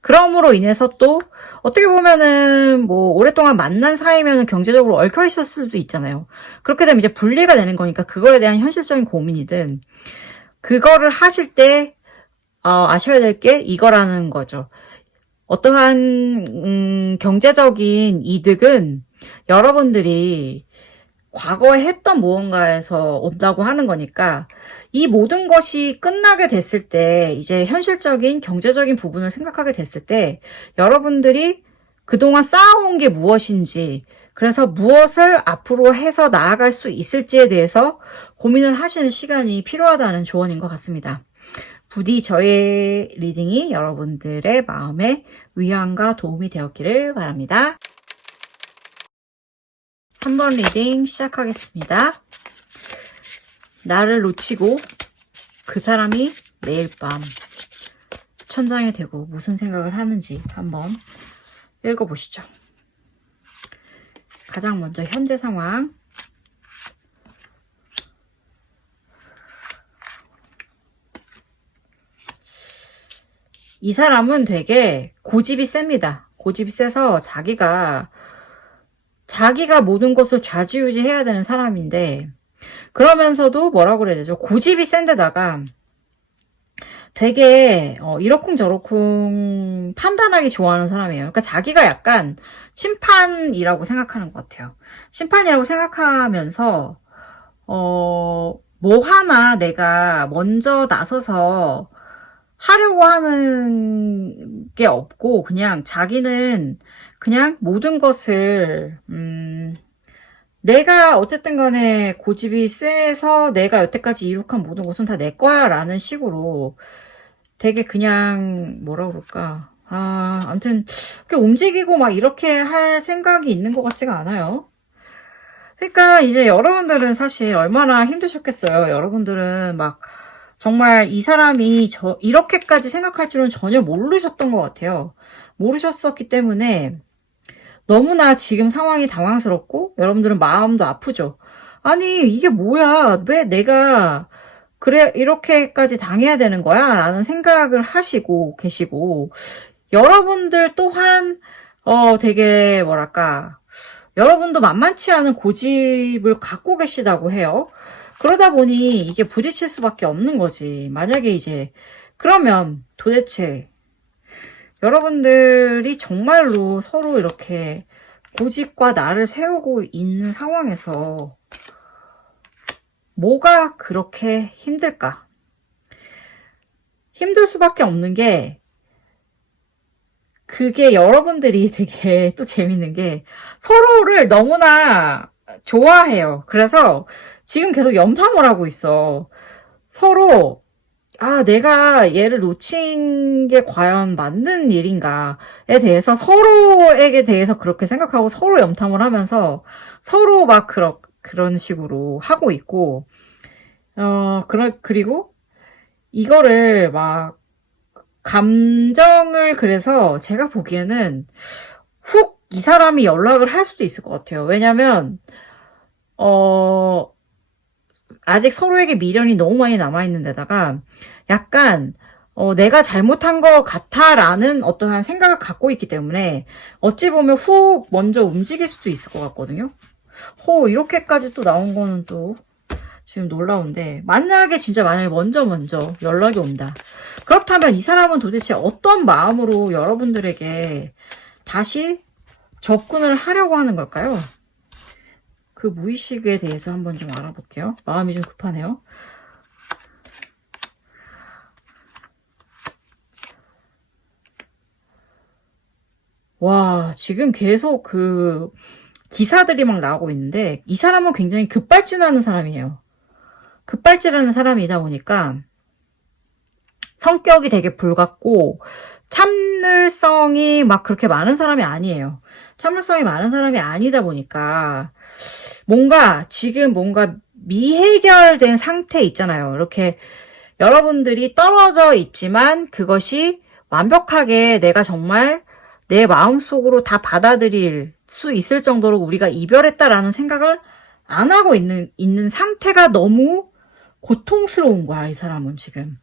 그럼으로 인해서 또 어떻게 보면은 뭐 오랫동안 만난 사이면 경제적으로 얽혀 있었을 수도 있잖아요. 그렇게 되면 이제 분리가 되는 거니까 그거에 대한 현실적인 고민이든 그거를 하실 때 아셔야 될 게 이거라는 거죠. 어떠한 경제적인 이득은 여러분들이 과거에 했던 무언가에서 온다고 하는 거니까 이 모든 것이 끝나게 됐을 때 이제 현실적인 경제적인 부분을 생각하게 됐을 때 여러분들이 그동안 쌓아온 게 무엇인지 그래서 무엇을 앞으로 해서 나아갈 수 있을지에 대해서 고민을 하시는 시간이 필요하다는 조언인 것 같습니다. 부디 저의 리딩이 여러분들의 마음에 위안과 도움이 되었기를 바랍니다. 3번 리딩 시작하겠습니다. 나를 놓치고 그 사람이 매일 밤 천장에 대고 무슨 생각을 하는지 한번 읽어보시죠. 가장 먼저 현재 상황. 이 사람은 되게 고집이 셉니다. 고집이 세서 자기가 모든 것을 좌지우지해야 되는 사람인데 그러면서도 뭐라고 그래야 되죠? 고집이 센 데다가 되게 이러쿵저러쿵 판단하기 좋아하는 사람이에요. 그러니까 자기가 약간 심판이라고 생각하는 것 같아요. 심판이라고 생각하면서 뭐 하나 내가 먼저 나서서 하려고 하는 게 없고 그냥 자기는 그냥 모든 것을 내가 어쨌든 간에 고집이 세서 내가 여태까지 이룩한 모든 것은 다 내 거야 라는 식으로 되게 그냥 뭐라 그럴까 아무튼 움직이고 막 이렇게 할 생각이 있는 것 같지가 않아요. 그러니까 이제 여러분들은 사실 얼마나 힘드셨겠어요. 여러분들은 막 정말 이 사람이 이렇게까지 생각할 줄은 전혀 모르셨던 것 같아요. 모르셨었기 때문에 너무나 지금 상황이 당황스럽고 여러분들은 마음도 아프죠. 아니 이게 뭐야 왜 내가 그래 이렇게까지 당해야 되는 거야 라는 생각을 하시고 계시고 여러분들 또한 되게 뭐랄까 여러분도 만만치 않은 고집을 갖고 계시다고 해요. 그러다 보니 이게 부딪힐 수밖에 없는 거지. 만약에 이제 그러면 도대체 여러분들이 정말로 서로 이렇게 고집과 나를 세우고 있는 상황에서 뭐가 그렇게 힘들까? 힘들 수밖에 없는 게 그게 여러분들이 되게 또 재밌는 게 서로를 너무나 좋아해요. 그래서 지금 계속 염탐을 하고 있어. 서로 내가 얘를 놓친 게 과연 맞는 일인가에 대해서 서로에게 대해서 그렇게 생각하고 서로 염탐을 하면서 서로 막 그런 식으로 하고 있고 그리고 이거를 막, 감정을 그래서 제가 보기에는 훅 이 사람이 연락을 할 수도 있을 것 같아요. 왜냐면, 아직 서로에게 미련이 너무 많이 남아있는 데다가 약간 내가 잘못한 것 같아라는 어떠한 생각을 갖고 있기 때문에 어찌 보면 훅 먼저 움직일 수도 있을 것 같거든요. 이렇게까지 또 나온 거는 또 지금 놀라운데 만약에 먼저 연락이 온다. 그렇다면 이 사람은 도대체 어떤 마음으로 여러분들에게 다시 접근을 하려고 하는 걸까요? 그 무의식에 대해서 한번 좀 알아볼게요. 마음이 좀 급하네요. 와, 지금 계속 그 기사들이 막 나오고 있는데 이 사람은 굉장히 급발진하는 사람이에요. 급발진하는 사람이다 보니까 성격이 되게 불같고 참을성이 막 그렇게 많은 사람이 아니에요. 참을성이 많은 사람이 아니다 보니까 지금 뭔가 미해결된 상태 있잖아요. 이렇게 여러분들이 떨어져 있지만 그것이 완벽하게 내가 정말 내 마음속으로 다 받아들일 수 있을 정도로 우리가 이별했다라는 생각을 안 하고 있는 상태가 너무 고통스러운 거야, 이 사람은 지금.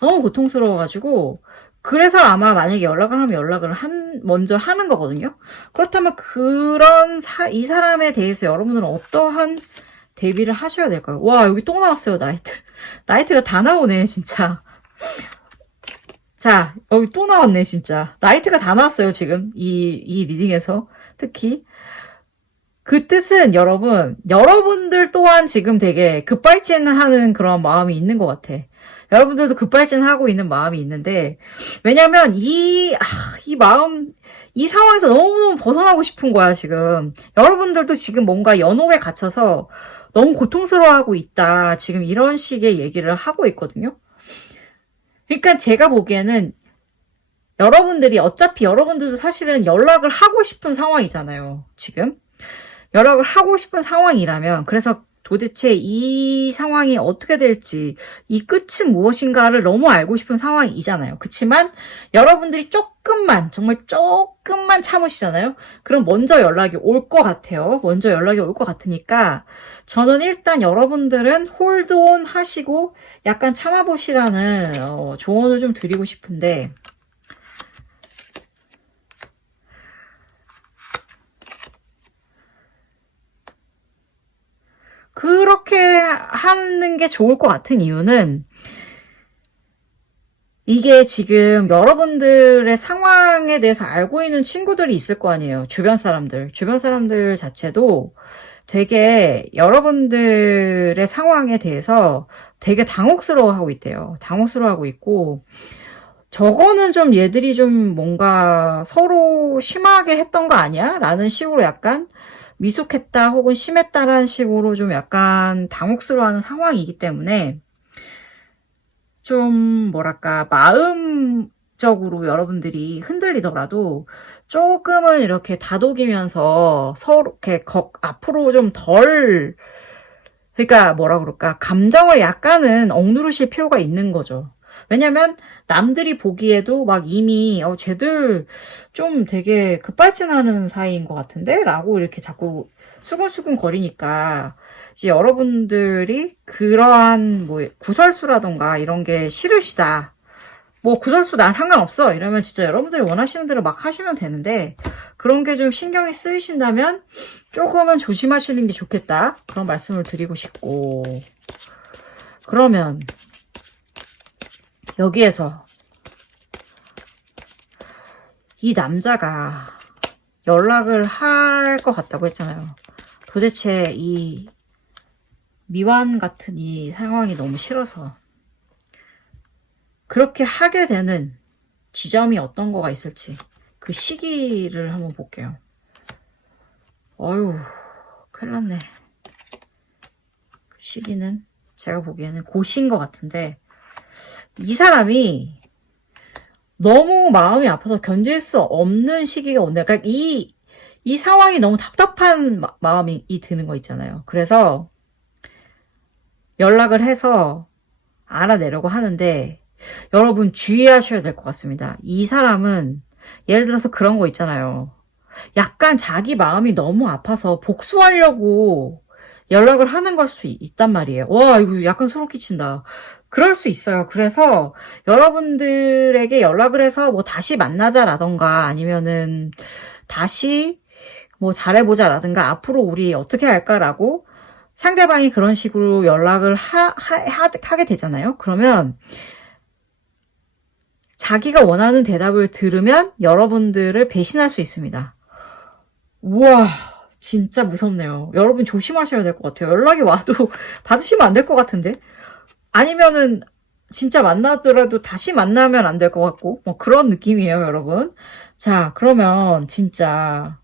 너무 고통스러워가지고, 그래서 아마 만약에 연락을 하면 먼저 하는 거거든요. 그렇다면 이 사람에 대해서 여러분들은 어떠한 대비를 하셔야 될까요? 와, 여기 또 나왔어요, 나이트. 나이트가 다 나오네, 진짜. 자, 여기 또 나왔네, 진짜. 나이트가 다 나왔어요, 지금. 이 리딩에서. 특히. 그 뜻은 여러분들 또한 지금 되게 급발진하는 그런 마음이 있는 것 같아. 여러분들도 급발진하고 있는 마음이 있는데, 왜냐면 이 상황에서 너무너무 벗어나고 싶은 거야, 지금. 여러분들도 지금 뭔가 연옥에 갇혀서 너무 고통스러워하고 있다. 지금 이런 식의 얘기를 하고 있거든요. 그러니까 제가 보기에는 어차피 여러분들도 사실은 연락을 하고 싶은 상황이잖아요, 지금. 연락을 하고 싶은 상황이라면, 그래서 도대체 이 상황이 어떻게 될지, 이 끝은 무엇인가를 너무 알고 싶은 상황이잖아요. 그치만 여러분들이 정말 조금만 참으시잖아요. 그럼 먼저 연락이 올 것 같아요. 먼저 연락이 올 것 같으니까 저는 일단 여러분들은 홀드온 하시고 약간 참아보시라는 조언을 좀 드리고 싶은데, 그렇게 하는 게 좋을 것 같은 이유는 이게 지금 여러분들의 상황에 대해서 알고 있는 친구들이 있을 거 아니에요. 주변 사람들 자체도 되게 여러분들의 상황에 대해서 되게 당혹스러워하고 있대요. 당혹스러워하고 있고, 저거는 좀 얘들이 좀 뭔가 서로 심하게 했던 거 아니야? 라는 식으로 약간 미숙했다 혹은 심했다라는 식으로 좀 약간 당혹스러워하는 상황이기 때문에 좀 뭐랄까 마음적으로 여러분들이 흔들리더라도 조금은 이렇게 다독이면서 서로 이렇게 앞으로 좀 덜, 그러니까 뭐라 그럴까, 감정을 약간은 억누르실 필요가 있는 거죠. 왜냐면 남들이 보기에도 막 이미 쟤들 좀 되게 급발진하는 사이인 것 같은데? 라고 이렇게 자꾸 수근수근 거리니까 이제 여러분들이 그러한 뭐 구설수라던가 이런 게 싫으시다. 뭐 구설수 난 상관없어. 이러면 진짜 여러분들이 원하시는 대로 막 하시면 되는데, 그런 게 좀 신경이 쓰이신다면 조금은 조심하시는 게 좋겠다. 그런 말씀을 드리고 싶고, 그러면 여기에서 이 남자가 연락을 할 것 같다고 했잖아요. 도대체 이 미완 같은 이 상황이 너무 싫어서 그렇게 하게 되는 지점이 어떤 거가 있을지 그 시기를 한번 볼게요. 어휴, 큰일 났네. 그 시기는 제가 보기에는 고시인 것 같은데, 이 사람이 너무 마음이 아파서 견딜 수 없는 시기가 온다. 그러니까 이 상황이 너무 답답한 마음이 드는 거 있잖아요. 그래서 연락을 해서 알아내려고 하는데 여러분 주의하셔야 될 것 같습니다. 이 사람은 예를 들어서 그런 거 있잖아요. 약간 자기 마음이 너무 아파서 복수하려고 연락을 하는 걸 수 있단 말이에요. 와, 이거 약간 소름 끼친다. 그럴 수 있어요. 그래서 여러분들에게 연락을 해서 뭐 다시 만나자라던가 아니면은 다시 뭐 잘해보자라든가 앞으로 우리 어떻게 할까라고 상대방이 그런 식으로 연락을 하게 되잖아요. 그러면 자기가 원하는 대답을 들으면 여러분들을 배신할 수 있습니다. 우와, 진짜 무섭네요. 여러분 조심하셔야 될 것 같아요. 연락이 와도 받으시면 안 될 것 같은데? 아니면은 진짜 만나더라도 다시 만나면 안 될 것 같고 뭐 그런 느낌이에요, 여러분. 자, 그러면 진짜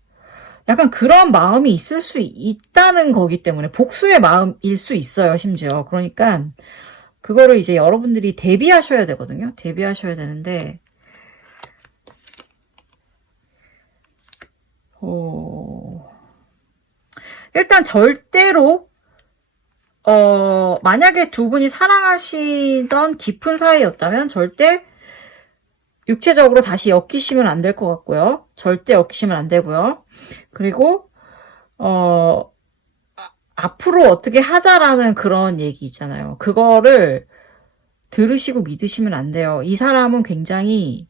약간 그런 마음이 있을 수 있다는 거기 때문에 복수의 마음일 수 있어요, 심지어. 그러니까 그거를 이제 여러분들이 대비하셔야 되거든요. 대비하셔야 되는데 일단 절대로 만약에 두 분이 사랑하시던 깊은 사이였다면 절대 육체적으로 다시 엮이시면 안 될 것 같고요. 절대 엮이시면 안 되고요. 그리고 앞으로 어떻게 하자라는 그런 얘기 있잖아요. 그거를 들으시고 믿으시면 안 돼요. 이 사람은 굉장히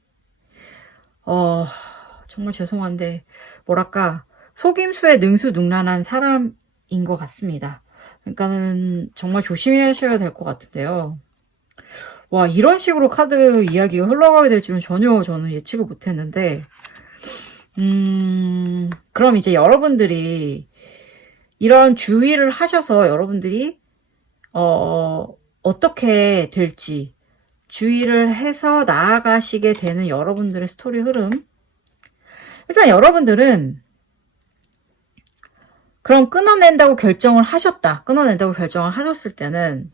정말 죄송한데 뭐랄까 속임수에 능수능란한 사람인 것 같습니다. 그러니까는 정말 조심하셔야 될 것 같은데요. 와, 이런 식으로 카드 이야기가 흘러가게 될 줄은 전혀 저는 예측을 못했는데 그럼 이제 여러분들이 이런 주의를 하셔서 여러분들이 어떻게 될지 주의를 해서 나아가시게 되는 여러분들의 스토리 흐름. 일단 여러분들은 그럼 끊어낸다고 결정을 하셨다. 끊어낸다고 결정을 하셨을 때는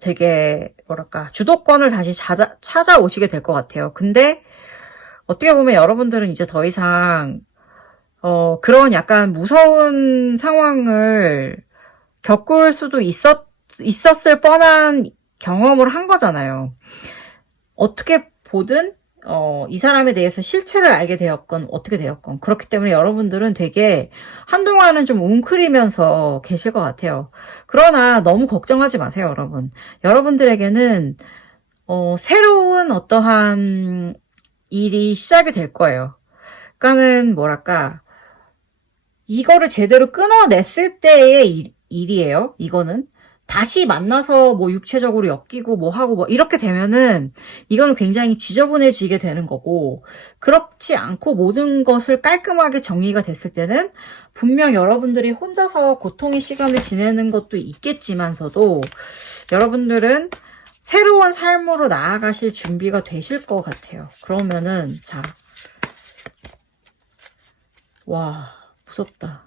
되게 뭐랄까 주도권을 다시 찾아오시게 될 것 같아요. 근데 어떻게 보면 여러분들은 이제 더 이상 그런 약간 무서운 상황을 겪을 수도 있었을 뻔한 경험을 한 거잖아요. 어떻게 보든 이 사람에 대해서 실체를 알게 되었건 어떻게 되었건 그렇기 때문에 여러분들은 되게 한동안은 좀 웅크리면서 계실 것 같아요. 그러나 너무 걱정하지 마세요, 여러분. 여러분들에게는 새로운 어떠한 일이 시작이 될 거예요. 그러니까는 뭐랄까 이거를 제대로 끊어냈을 때의 일이에요. 이거는 다시 만나서 뭐 육체적으로 엮이고 뭐 하고 뭐 이렇게 되면은 이거는 굉장히 지저분해지게 되는 거고, 그렇지 않고 모든 것을 깔끔하게 정리가 됐을 때는 분명 여러분들이 혼자서 고통의 시간을 지내는 것도 있겠지만서도 여러분들은 새로운 삶으로 나아가실 준비가 되실 것 같아요. 그러면은 자, 와 무섭다.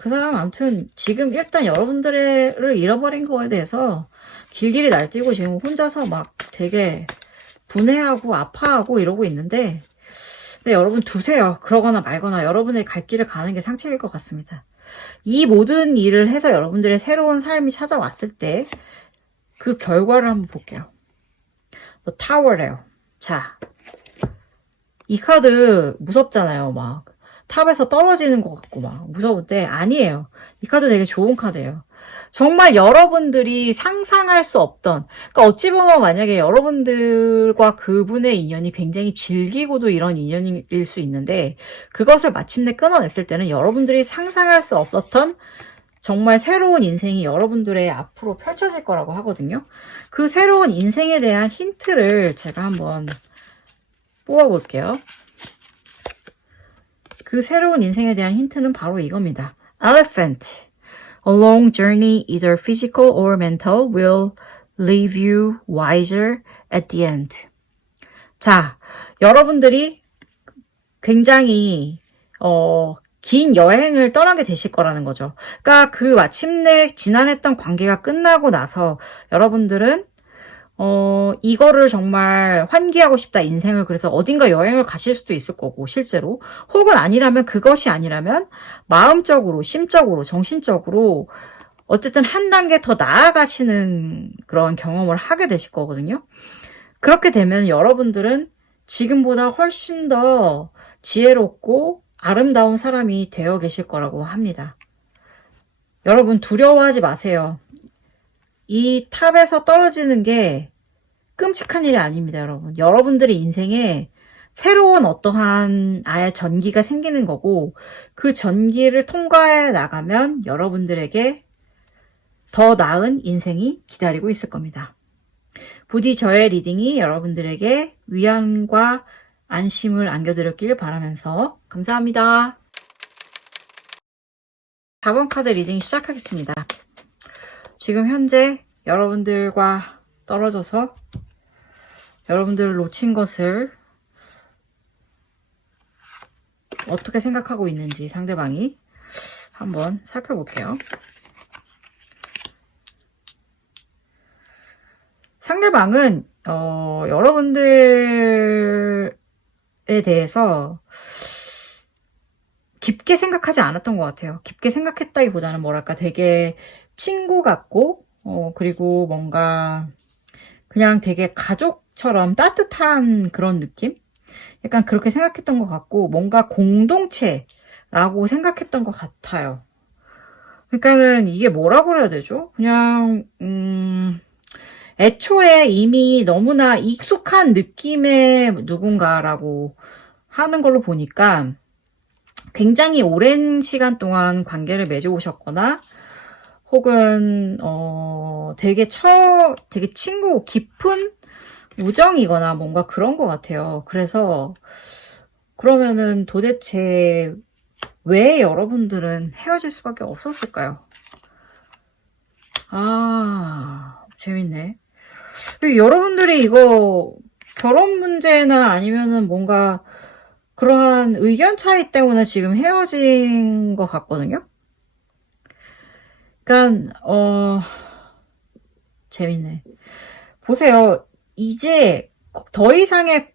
그 사람 아무튼 지금 일단 여러분들을 잃어버린 거에 대해서 길길이 날뛰고 지금 혼자서 막 되게 분해하고 아파하고 이러고 있는데, 근데 여러분 두세요. 그러거나 말거나 여러분의 갈 길을 가는 게 상책일 것 같습니다. 이 모든 일을 해서 여러분들의 새로운 삶이 찾아왔을 때 그 결과를 한번 볼게요. The Tower래요. 자, 이 카드 무섭잖아요. 막 탑에서 떨어지는 것 같고 막 무서운데 아니에요. 이 카드 되게 좋은 카드예요. 정말 여러분들이 상상할 수 없던, 그러니까 어찌 보면 만약에 여러분들과 그분의 인연이 굉장히 질기고도 이런 인연일 수 있는데 그것을 마침내 끊어냈을 때는 여러분들이 상상할 수 없었던 정말 새로운 인생이 여러분들의 앞으로 펼쳐질 거라고 하거든요. 그 새로운 인생에 대한 힌트를 제가 한번 뽑아볼게요. 그 새로운 인생에 대한 힌트는 바로 이겁니다. Elephant. A long journey, either physical or mental, will leave you wiser at the end. 자, 여러분들이 굉장히 긴 여행을 떠나게 되실 거라는 거죠. 그러니까 그 마침내 지난했던 관계가 끝나고 나서 여러분들은 이거를 정말 환기하고 싶다, 인생을. 그래서 어딘가 여행을 가실 수도 있을 거고, 실제로. 혹은 아니라면, 그것이 아니라면, 마음적으로, 심적으로, 정신적으로, 어쨌든 한 단계 더 나아가시는 그런 경험을 하게 되실 거거든요. 그렇게 되면 여러분들은 지금보다 훨씬 더 지혜롭고 아름다운 사람이 되어 계실 거라고 합니다. 여러분, 두려워하지 마세요. 이 탑에서 떨어지는 게 끔찍한 일이 아닙니다, 여러분. 여러분들의 인생에 새로운 어떠한 아예 전기가 생기는 거고, 그 전기를 통과해 나가면 여러분들에게 더 나은 인생이 기다리고 있을 겁니다. 부디 저의 리딩이 여러분들에게 위안과 안심을 안겨드렸길 바라면서 감사합니다. 4번 카드 리딩 시작하겠습니다. 지금 현재 여러분들과 떨어져서 여러분들을 놓친 것을 어떻게 생각하고 있는지 상대방이 한번 살펴볼게요. 상대방은 여러분들에 대해서 깊게 생각하지 않았던 것 같아요. 깊게 생각했다기보다는 뭐랄까 되게 친구 같고 그리고 뭔가 그냥 되게 가족처럼 따뜻한 그런 느낌? 약간 그렇게 생각했던 것 같고 뭔가 공동체라고 생각했던 것 같아요. 그러니까는 이게 뭐라고 그래야 되죠? 그냥 애초에 이미 너무나 익숙한 느낌의 누군가라고 하는 걸로 보니까 굉장히 오랜 시간 동안 관계를 맺어오셨거나 혹은 되게 친구 깊은 우정이거나 뭔가 그런 것 같아요. 그래서 그러면은 도대체 왜 여러분들은 헤어질 수밖에 없었을까요? 아, 재밌네. 여러분들이 이거 결혼 문제나 아니면은 뭔가 그러한 의견 차이 때문에 지금 헤어진 것 같거든요. 그러니까 재밌네. 보세요. 이제 더 이상의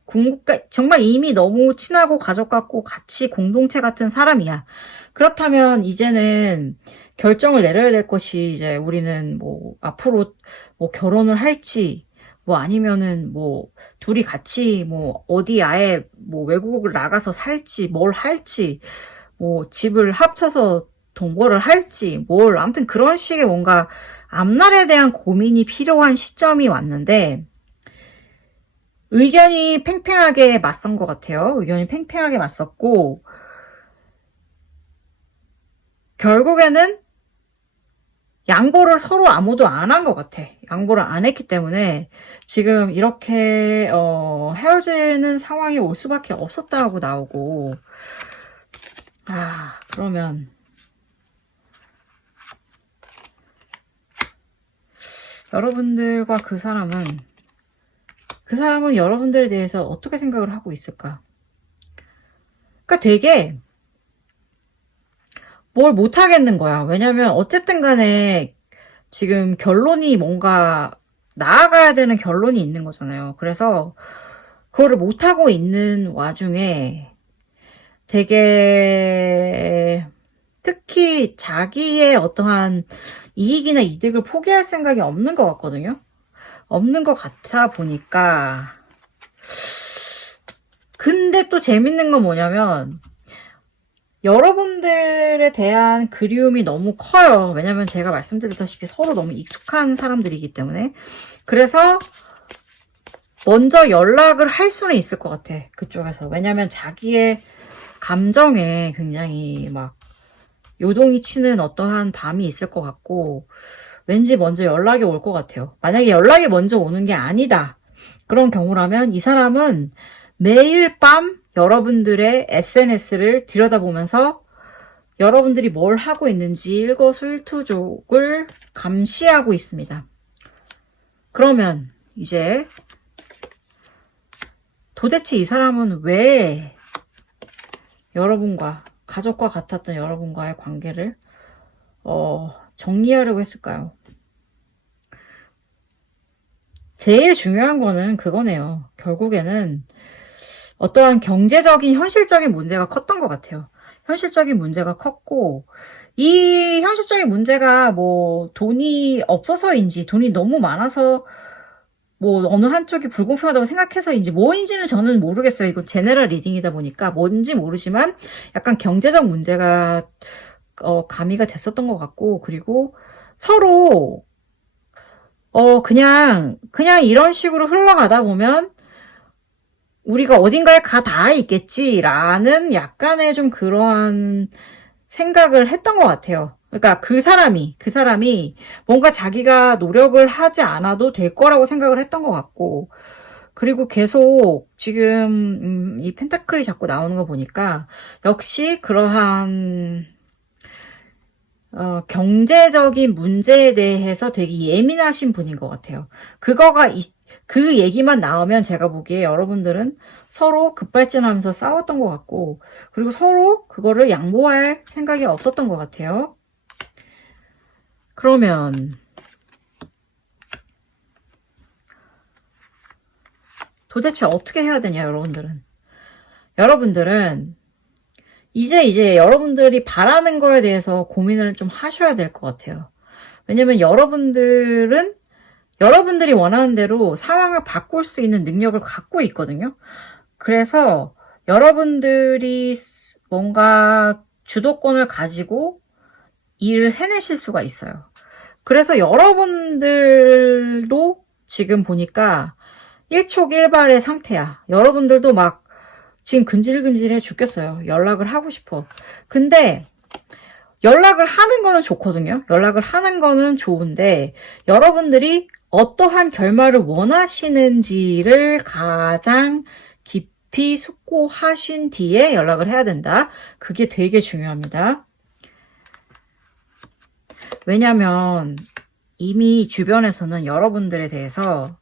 정말 이미 너무 친하고 가족 같고 같이 공동체 같은 사람이야. 그렇다면 이제는 결정을 내려야 될 것이 이제 우리는 뭐 앞으로 뭐 결혼을 할지 뭐 아니면은 뭐 둘이 같이 뭐 어디 아예 뭐 외국을 나가서 살지 뭘 할지 뭐 집을 합쳐서 동거를 할지 뭘 아무튼 그런 식의 뭔가 앞날에 대한 고민이 필요한 시점이 왔는데 의견이 팽팽하게 맞선 것 같아요. 의견이 팽팽하게 맞섰고 결국에는 양보를 서로 아무도 안 한 것 같아. 양보를 안 했기 때문에 지금 이렇게 헤어지는 상황이 올 수밖에 없었다고 나오고 그러면 여러분들과 그 사람은 여러분들에 대해서 어떻게 생각을 하고 있을까? 그러니까 되게 뭘 못하겠는 거야. 왜냐면 어쨌든 간에 지금 결론이 뭔가 나아가야 되는 결론이 있는 거잖아요. 그래서 그거를 못하고 있는 와중에 되게 특히 자기의 어떠한 이익이나 이득을 포기할 생각이 없는 것 같거든요. 없는 것 같아 보니까 근데 또 재밌는 건 뭐냐면 여러분들에 대한 그리움이 너무 커요. 왜냐면 제가 말씀드렸다시피 서로 너무 익숙한 사람들이기 때문에 그래서 먼저 연락을 할 수는 있을 것 같아. 그쪽에서. 왜냐면 자기의 감정에 굉장히 막 요동이 치는 어떠한 밤이 있을 것 같고 왠지 먼저 연락이 올 것 같아요. 만약에 연락이 먼저 오는 게 아니다. 그런 경우라면 이 사람은 매일 밤 여러분들의 SNS를 들여다보면서 여러분들이 뭘 하고 있는지 일거수일투족을 감시하고 있습니다. 그러면 이제 도대체 이 사람은 왜 여러분과 가족과 같았던 여러분과의 관계를 정리하려고 했을까요? 제일 중요한 거는 그거네요. 결국에는 어떠한 경제적인 현실적인 문제가 컸던 것 같아요. 현실적인 문제가 컸고, 이 현실적인 문제가 뭐 돈이 없어서인지 돈이 너무 많아서 뭐 어느 한쪽이 불공평하다고 생각해서인지 뭐인지는 저는 모르겠어요. 이거 제너럴 리딩이다 보니까 뭔지 모르지만 약간 경제적 문제가 가미가 됐었던 것 같고, 그리고 서로 그냥 이런 식으로 흘러가다 보면 우리가 어딘가에 가 닿아 있겠지라는 약간의 좀 그러한 생각을 했던 것 같아요. 그러니까 그 사람이 뭔가 자기가 노력을 하지 않아도 될 거라고 생각을 했던 것 같고, 그리고 계속 지금 이 펜타클이 자꾸 나오는 거 보니까 역시 그러한 경제적인 문제에 대해서 되게 예민하신 분인 것 같아요. 그 얘기만 나오면 제가 보기에 여러분들은 서로 급발진하면서 싸웠던 것 같고, 그리고 서로 그거를 양보할 생각이 없었던 것 같아요. 그러면 도대체 어떻게 해야 되냐, 여러분들은 이제 여러분들이 바라는 거에 대해서 고민을 좀 하셔야 될 것 같아요. 왜냐면 여러분들이 원하는 대로 상황을 바꿀 수 있는 능력을 갖고 있거든요. 그래서 여러분들이 뭔가 주도권을 가지고 일을 해내실 수가 있어요. 그래서 여러분들도 지금 보니까 일촉일발의 상태야. 여러분들도 막 지금 근질근질해 죽겠어요. 연락을 하고 싶어. 근데 연락을 하는 거는 좋거든요. 연락을 하는 거는 좋은데 여러분들이 어떠한 결말을 원하시는지를 가장 깊이 숙고하신 뒤에 연락을 해야 된다. 그게 되게 중요합니다. 왜냐면 이미 주변에서는 여러분들에 대해서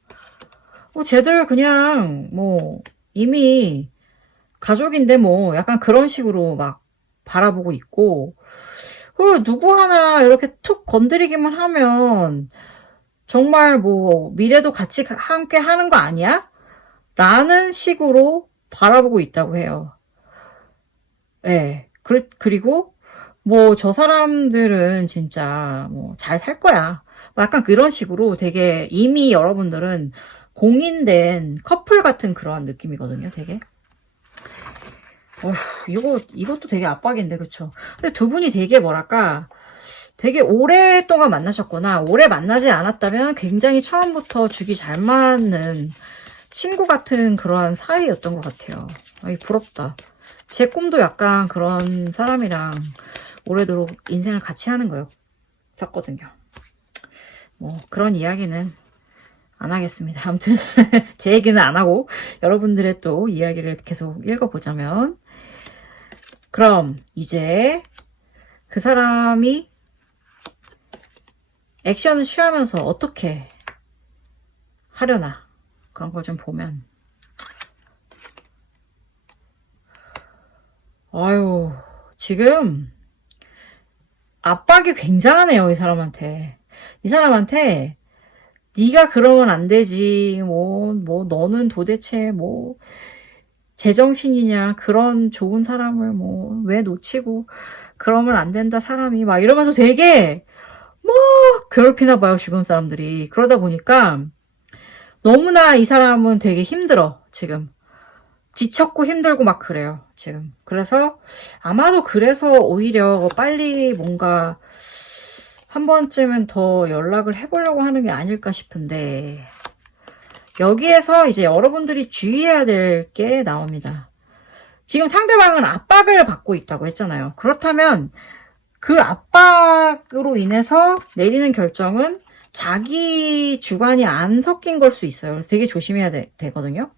쟤들 그냥 뭐 이미 가족인데 뭐 약간 그런 식으로 막 바라보고 있고, 그리고 누구 하나 이렇게 툭 건드리기만 하면 정말 뭐 미래도 같이 함께 하는 거 아니야? 라는 식으로 바라보고 있다고 해요. 예. 그리고 뭐 저 사람들은 진짜 뭐 잘 살 거야. 약간 그런 식으로 되게 이미 여러분들은 공인된 커플 같은 그런 느낌이거든요, 되게. 이것도 되게 압박인데, 그쵸? 근데 두 분이 되게 뭐랄까, 되게 오랫동안 만나셨구나. 오래 만나지 않았다면 굉장히 처음부터 죽이 잘 맞는 친구 같은 그러한 사이였던 것 같아요. 부럽다. 제 꿈도 약간 그런 사람이랑 오래도록 인생을 같이 하는 거였거든요. 뭐, 그런 이야기는 안 하겠습니다. 아무튼 제 얘기는 안 하고 여러분들의 또 이야기를 계속 읽어보자면, 그럼 이제 그 사람이 액션을 취하면서 어떻게 하려나 그런 걸 좀 보면, 지금 압박이 굉장하네요. 이 사람한테 네가 그러면 안 되지. 뭐 너는 도대체 뭐 제정신이냐. 그런 좋은 사람을 뭐 왜 놓치고 그러면 안 된다 사람이. 막 이러면서 되게 뭐 괴롭히나 봐요, 주변 사람들이. 그러다 보니까 너무나 이 사람은 되게 힘들어, 지금. 지쳤고 힘들고 막 그래요, 지금. 그래서 아마도 그래서 오히려 빨리 뭔가 한 번쯤은 더 연락을 해보려고 하는 게 아닐까 싶은데, 여기에서 이제 여러분들이 주의해야 될 게 나옵니다. 지금 상대방은 압박을 받고 있다고 했잖아요. 그렇다면 그 압박으로 인해서 내리는 결정은 자기 주관이 안 섞인 걸 수 있어요. 그래서 되게 조심해야 되거든요.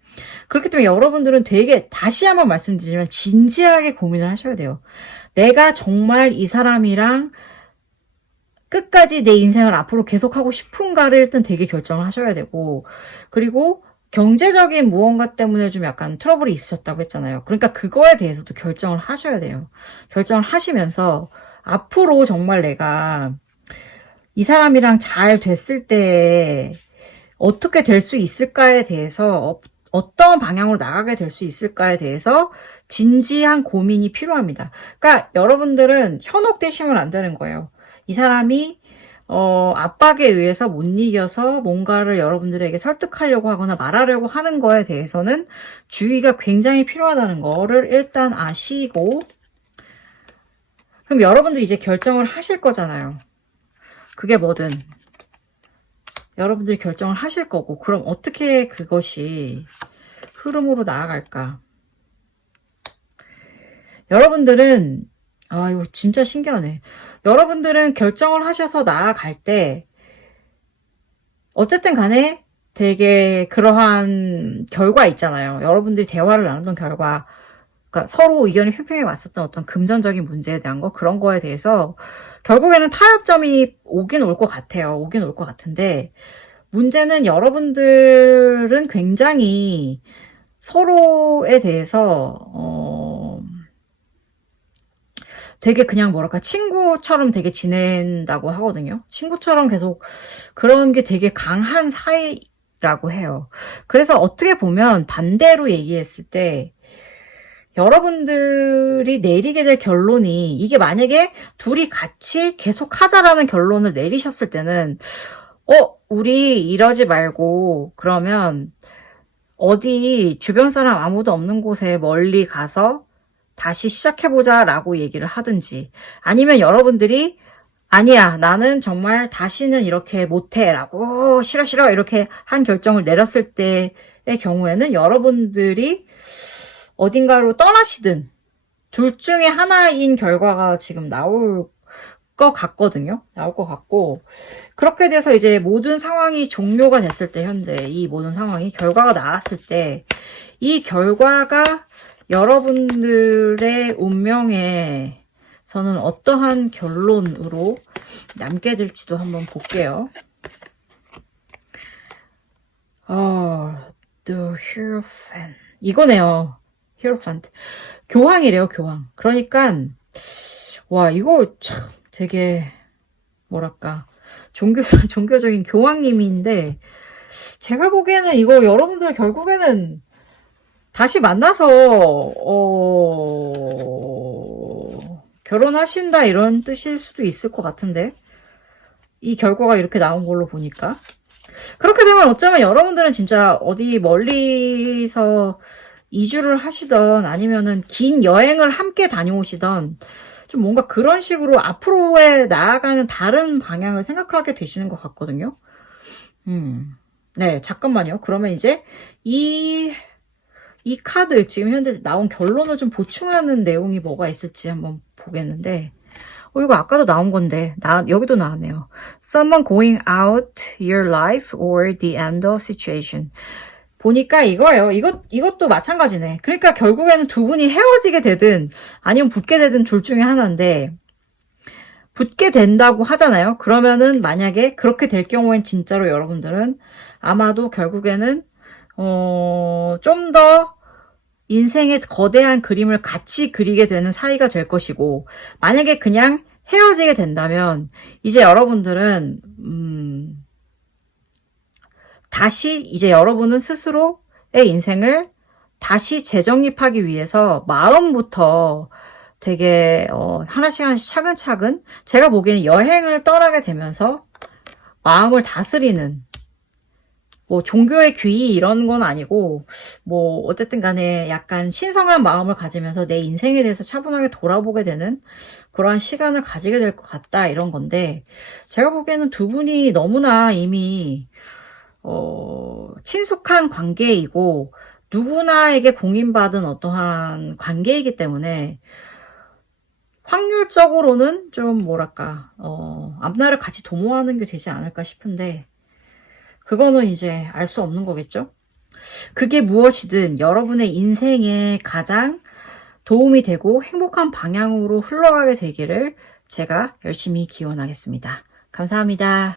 그렇기 때문에 여러분들은 되게, 다시 한번 말씀드리면 진지하게 고민을 하셔야 돼요. 내가 정말 이 사람이랑 끝까지 내 인생을 앞으로 계속하고 싶은가를 일단 되게 결정을 하셔야 되고, 그리고 경제적인 무언가 때문에 좀 약간 트러블이 있으셨다고 했잖아요. 그러니까 그거에 대해서도 결정을 하셔야 돼요. 결정을 하시면서 앞으로 정말 내가 이 사람이랑 잘 됐을 때 어떻게 될 수 있을까에 대해서, 어떤 방향으로 나가게 될 수 있을까에 대해서 진지한 고민이 필요합니다. 그러니까 여러분들은 현혹되시면 안 되는 거예요. 이 사람이 압박에 의해서 못 이겨서 뭔가를 여러분들에게 설득하려고 하거나 말하려고 하는 거에 대해서는 주의가 굉장히 필요하다는 거를 일단 아시고, 그럼 여러분들이 이제 결정을 하실 거잖아요. 그게 뭐든 여러분들이 결정을 하실 거고, 그럼 어떻게 그것이 흐름으로 나아갈까? 여러분들은 이거 진짜 신기하네. 여러분들은 결정을 하셔서 나아갈 때 어쨌든 간에 되게 그러한 결과 있잖아요. 여러분들이 대화를 나누던 결과, 그러니까 서로 의견이 팽팽해 왔었던 어떤 금전적인 문제에 대한 거, 그런 거에 대해서 결국에는 타협점이 오긴 올 것 같아요. 오긴 올 것 같은데, 문제는 여러분들은 굉장히 서로에 대해서 되게 그냥 뭐랄까 친구처럼 되게 지낸다고 하거든요. 친구처럼 계속 그런 게 되게 강한 사이라고 해요. 그래서 어떻게 보면 반대로 얘기했을 때 여러분들이 내리게 될 결론이, 이게 만약에 둘이 같이 계속 하자라는 결론을 내리셨을 때는 우리 이러지 말고 그러면 어디 주변 사람 아무도 없는 곳에 멀리 가서 다시 시작해보자 라고 얘기를 하든지, 아니면 여러분들이 아니야 나는 정말 다시는 이렇게 못해 라고 싫어 이렇게 한 결정을 내렸을 때의 경우에는 여러분들이 어딘가로 떠나시든 둘 중에 하나인 결과가 지금 나올 것 같거든요. 나올 것 같고, 그렇게 돼서 이제 모든 상황이 종료가 됐을 때, 현재 이 모든 상황이 결과가 나왔을 때, 이 결과가 여러분들의 운명에 저는 어떠한 결론으로 남게 될지도 한번 볼게요. The Hierophant. 이거네요. Hierophant. 교황이래요, 교황. 그러니까, 와, 이거 참 되게, 뭐랄까, 종교적인 교황님인데, 제가 보기에는 이거 여러분들 결국에는 다시 만나서 결혼하신다 이런 뜻일 수도 있을 것 같은데, 이 결과가 이렇게 나온 걸로 보니까. 그렇게 되면 어쩌면 여러분들은 진짜 어디 멀리서 이주를 하시던, 아니면은 긴 여행을 함께 다녀오시던, 좀 뭔가 그런 식으로 앞으로의 나아가는 다른 방향을 생각하게 되시는 것 같거든요. 네, 잠깐만요. 그러면 이제 이 카드, 지금 현재 나온 결론을 좀 보충하는 내용이 뭐가 있을지 한번 보겠는데, 이거 아까도 나온 건데, 여기도 나왔네요. Someone going out your life or the end of situation. 보니까 이거예요. 이것도 마찬가지네. 그러니까 결국에는 두 분이 헤어지게 되든, 아니면 붙게 되든 둘 중에 하나인데, 붙게 된다고 하잖아요. 그러면은 만약에 그렇게 될 경우엔 진짜로 여러분들은 아마도 결국에는 좀 더 인생의 거대한 그림을 같이 그리게 되는 사이가 될 것이고, 만약에 그냥 헤어지게 된다면 이제 여러분들은 다시 이제 여러분은 스스로의 인생을 다시 재정립하기 위해서 마음부터 되게 하나씩 차근차근, 제가 보기에는 여행을 떠나게 되면서 마음을 다스리는, 뭐 종교의 귀의 이런 건 아니고, 뭐 어쨌든 간에 약간 신성한 마음을 가지면서 내 인생에 대해서 차분하게 돌아보게 되는 그러한 시간을 가지게 될 것 같다, 이런 건데, 제가 보기에는 두 분이 너무나 이미 친숙한 관계이고 누구나에게 공인받은 어떠한 관계이기 때문에 확률적으로는 좀 뭐랄까 앞날을 같이 도모하는 게 되지 않을까 싶은데, 그거는 이제 알 수 없는 거겠죠. 그게 무엇이든 여러분의 인생에 가장 도움이 되고 행복한 방향으로 흘러가게 되기를 제가 열심히 기원하겠습니다. 감사합니다.